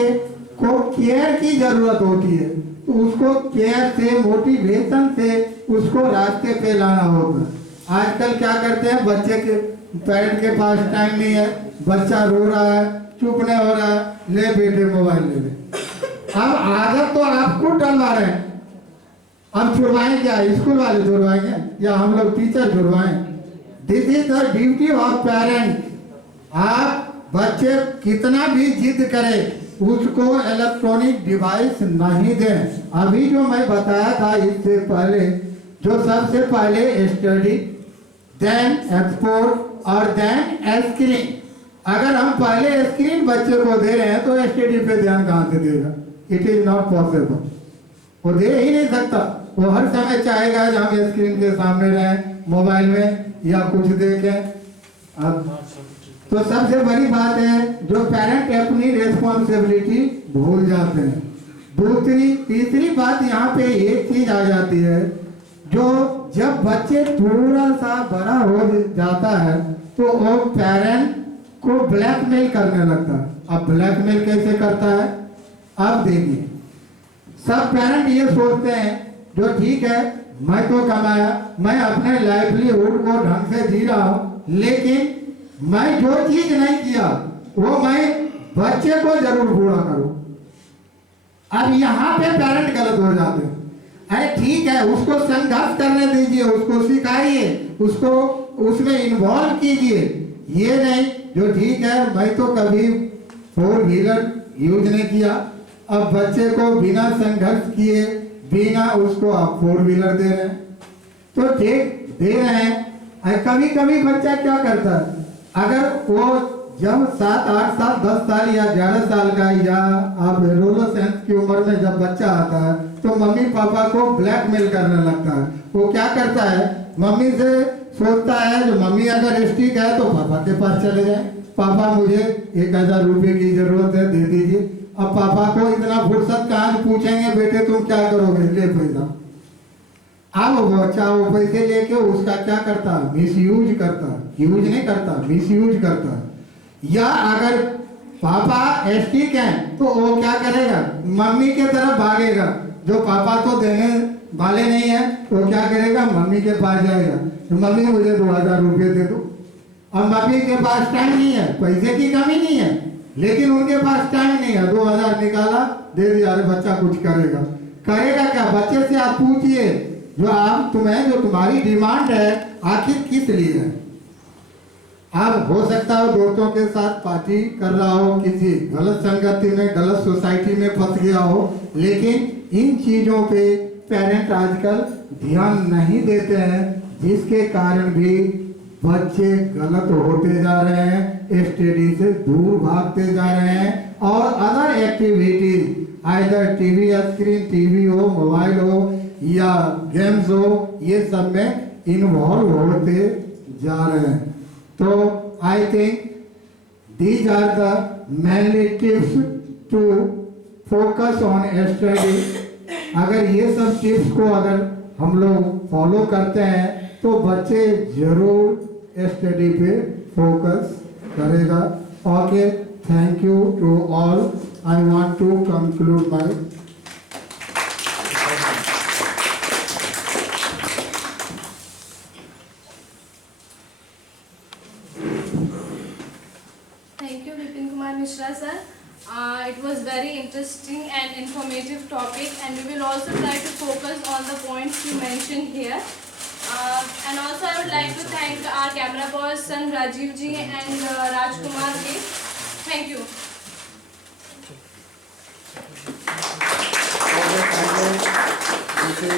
को केयर की जरूरत होती है, तो उसको केयर से, मोटिवेशन से उसको रास्ते पे लाना होगा। आजकल क्या करते हैं, बच्चे के पेरेंट के पास टाइम नहीं है, बच्चा रो रहा है, चुप नहीं हो रहा है, ले बेटे मोबाइल ले ले। अब आदत तो आपको डलवा रहे हैं, अब छुड़वाएं क्या, स्कूल वाले छुड़वाएंगे या हम लोग टीचर छुड़वाएं? This is the duty of parent. आप बच्चे कितना भी जिद करे उसको इलेक्ट्रॉनिक डिवाइस नहीं दें। अभी जो मैं बताया था इससे पहले, जो सबसे पहले स्टडी देन एक्सपोर्ट और देन स्क्रीन। अगर हम पहले स्क्रीन बच्चे को दे रहे हैं तो स्टडी पे ध्यान कहाँ से देगा? इट इज नॉट पॉसिबल, वो दे ही नहीं सकता। वो हर समय चाहेगा जब हम स्क्रीन के सामने रहें, मोबाइल में या कुछ देखें। अब तो सबसे बड़ी बात है जो पेरेंट अपनी रेस्पॉन्सिबिलिटी भूल जाते हैं। दूसरी तीसरी बात यहाँ पे एक चीज आ जाती है, जो जब बच्चे थोड़ा सा बड़ा हो जाता है तो वो पेरेंट को ब्लैकमेल करने लगता है। अब ब्लैकमेल कैसे करता है? अब देखिए, सब पेरेंट ये सोचते हैं जो ठीक है मैं तो कमाया, मैं अपने लाइवलीहुड को ढंग से जी रहा हूँ, लेकिन मैं जो चीज नहीं किया वो मैं बच्चे को जरूर पूरा करूं। अब यहाँ पे पेरेंट गलत हो जाते हैं। अरे ठीक है, उसको संघर्ष करने दीजिए, उसको सिखाइए, उसको उसमें इन्वॉल्व कीजिए। ये नहीं जो ठीक है मैं तो कभी 4 व्हीलर यूज नहीं किया, अब बच्चे को बिना संघर्ष किए, बिना उसको आप 4 व्हीलर दे रहे हैं, तो ठीक दे रहे हैं। कभी कभी बच्चा क्या करता है, अगर वो जब 7, 8 साल, 10 साल या 11 साल का, या आप एडोलेसेंस की उम्र में जब बच्चा आता है तो मम्मी पापा को ब्लैकमेल करने लगता है। वो क्या करता है, मम्मी से सोचता है जो मम्मी अगर स्ट्रिक्ट है तो पापा के पास चले जाए, पापा मुझे 1000 रुपये की जरूरत है दे दीजिए। अब पापा को इतना फुर्सत कहाँ से पूछेंगे, बेटे तुम क्या करोगे, ले पैसा। अब बच्चा वो पैसे लेके उसका क्या करता है, मिस यूज करता है, यूज नहीं करता, मिस यूज करता है। या अगर पापा स्टिक है तो वो क्या करेगा, मम्मी के तरफ भागेगा। जो पापा तो देने वाले नहीं है तो क्या करेगा, मम्मी के पास जाएगा, तो मम्मी मुझे 2000 रुपये दे दो। अब मम्मी के पास टाइम नहीं है, पैसे की कमी नहीं है, लेकिन उनके पास टाइम नहीं है। 2000 निकाला, दे दिया, अरे बच्चा कुछ करेगा क्या? बच्चे से आप पूछिए, जो आप तुम्हें जो तुम्हारी डिमांड है आखिर किस लिए है। आप हो सकता हो दोस्तों के साथ पार्टी कर रहा हो, किसी गलत संगति में, गलत सोसाइटी में फंस गया हो, लेकिन इन चीजों पे पेरेंट आजकल ध्यान नहीं देते हैं, जिसके कारण भी बच्चे गलत होते जा रहे हैं, स्टडी से दूर भागते जा रहे हैं, और other activities, either TV screen, TV हो, मोबाइल हो या गेम्स हो, ये सब में इन्वॉल्व होते जा रहे हैं। तो I think these are the mainly tips to focus on study. अगर ये सब टिप्स को अगर हम लोग फॉलो करते हैं तो बच्चे जरूर स्टडी पे फोकस करेगा। Okay, thank you to all. I want to conclude my Thank you, Vipin Kumar Mishra sir. It was very interesting and informative topic, and we will also try to focus on the points you mentioned here. And also I would like to thank our camera person Rajiv ji and Raj Kumar ji. Thank you. Okay,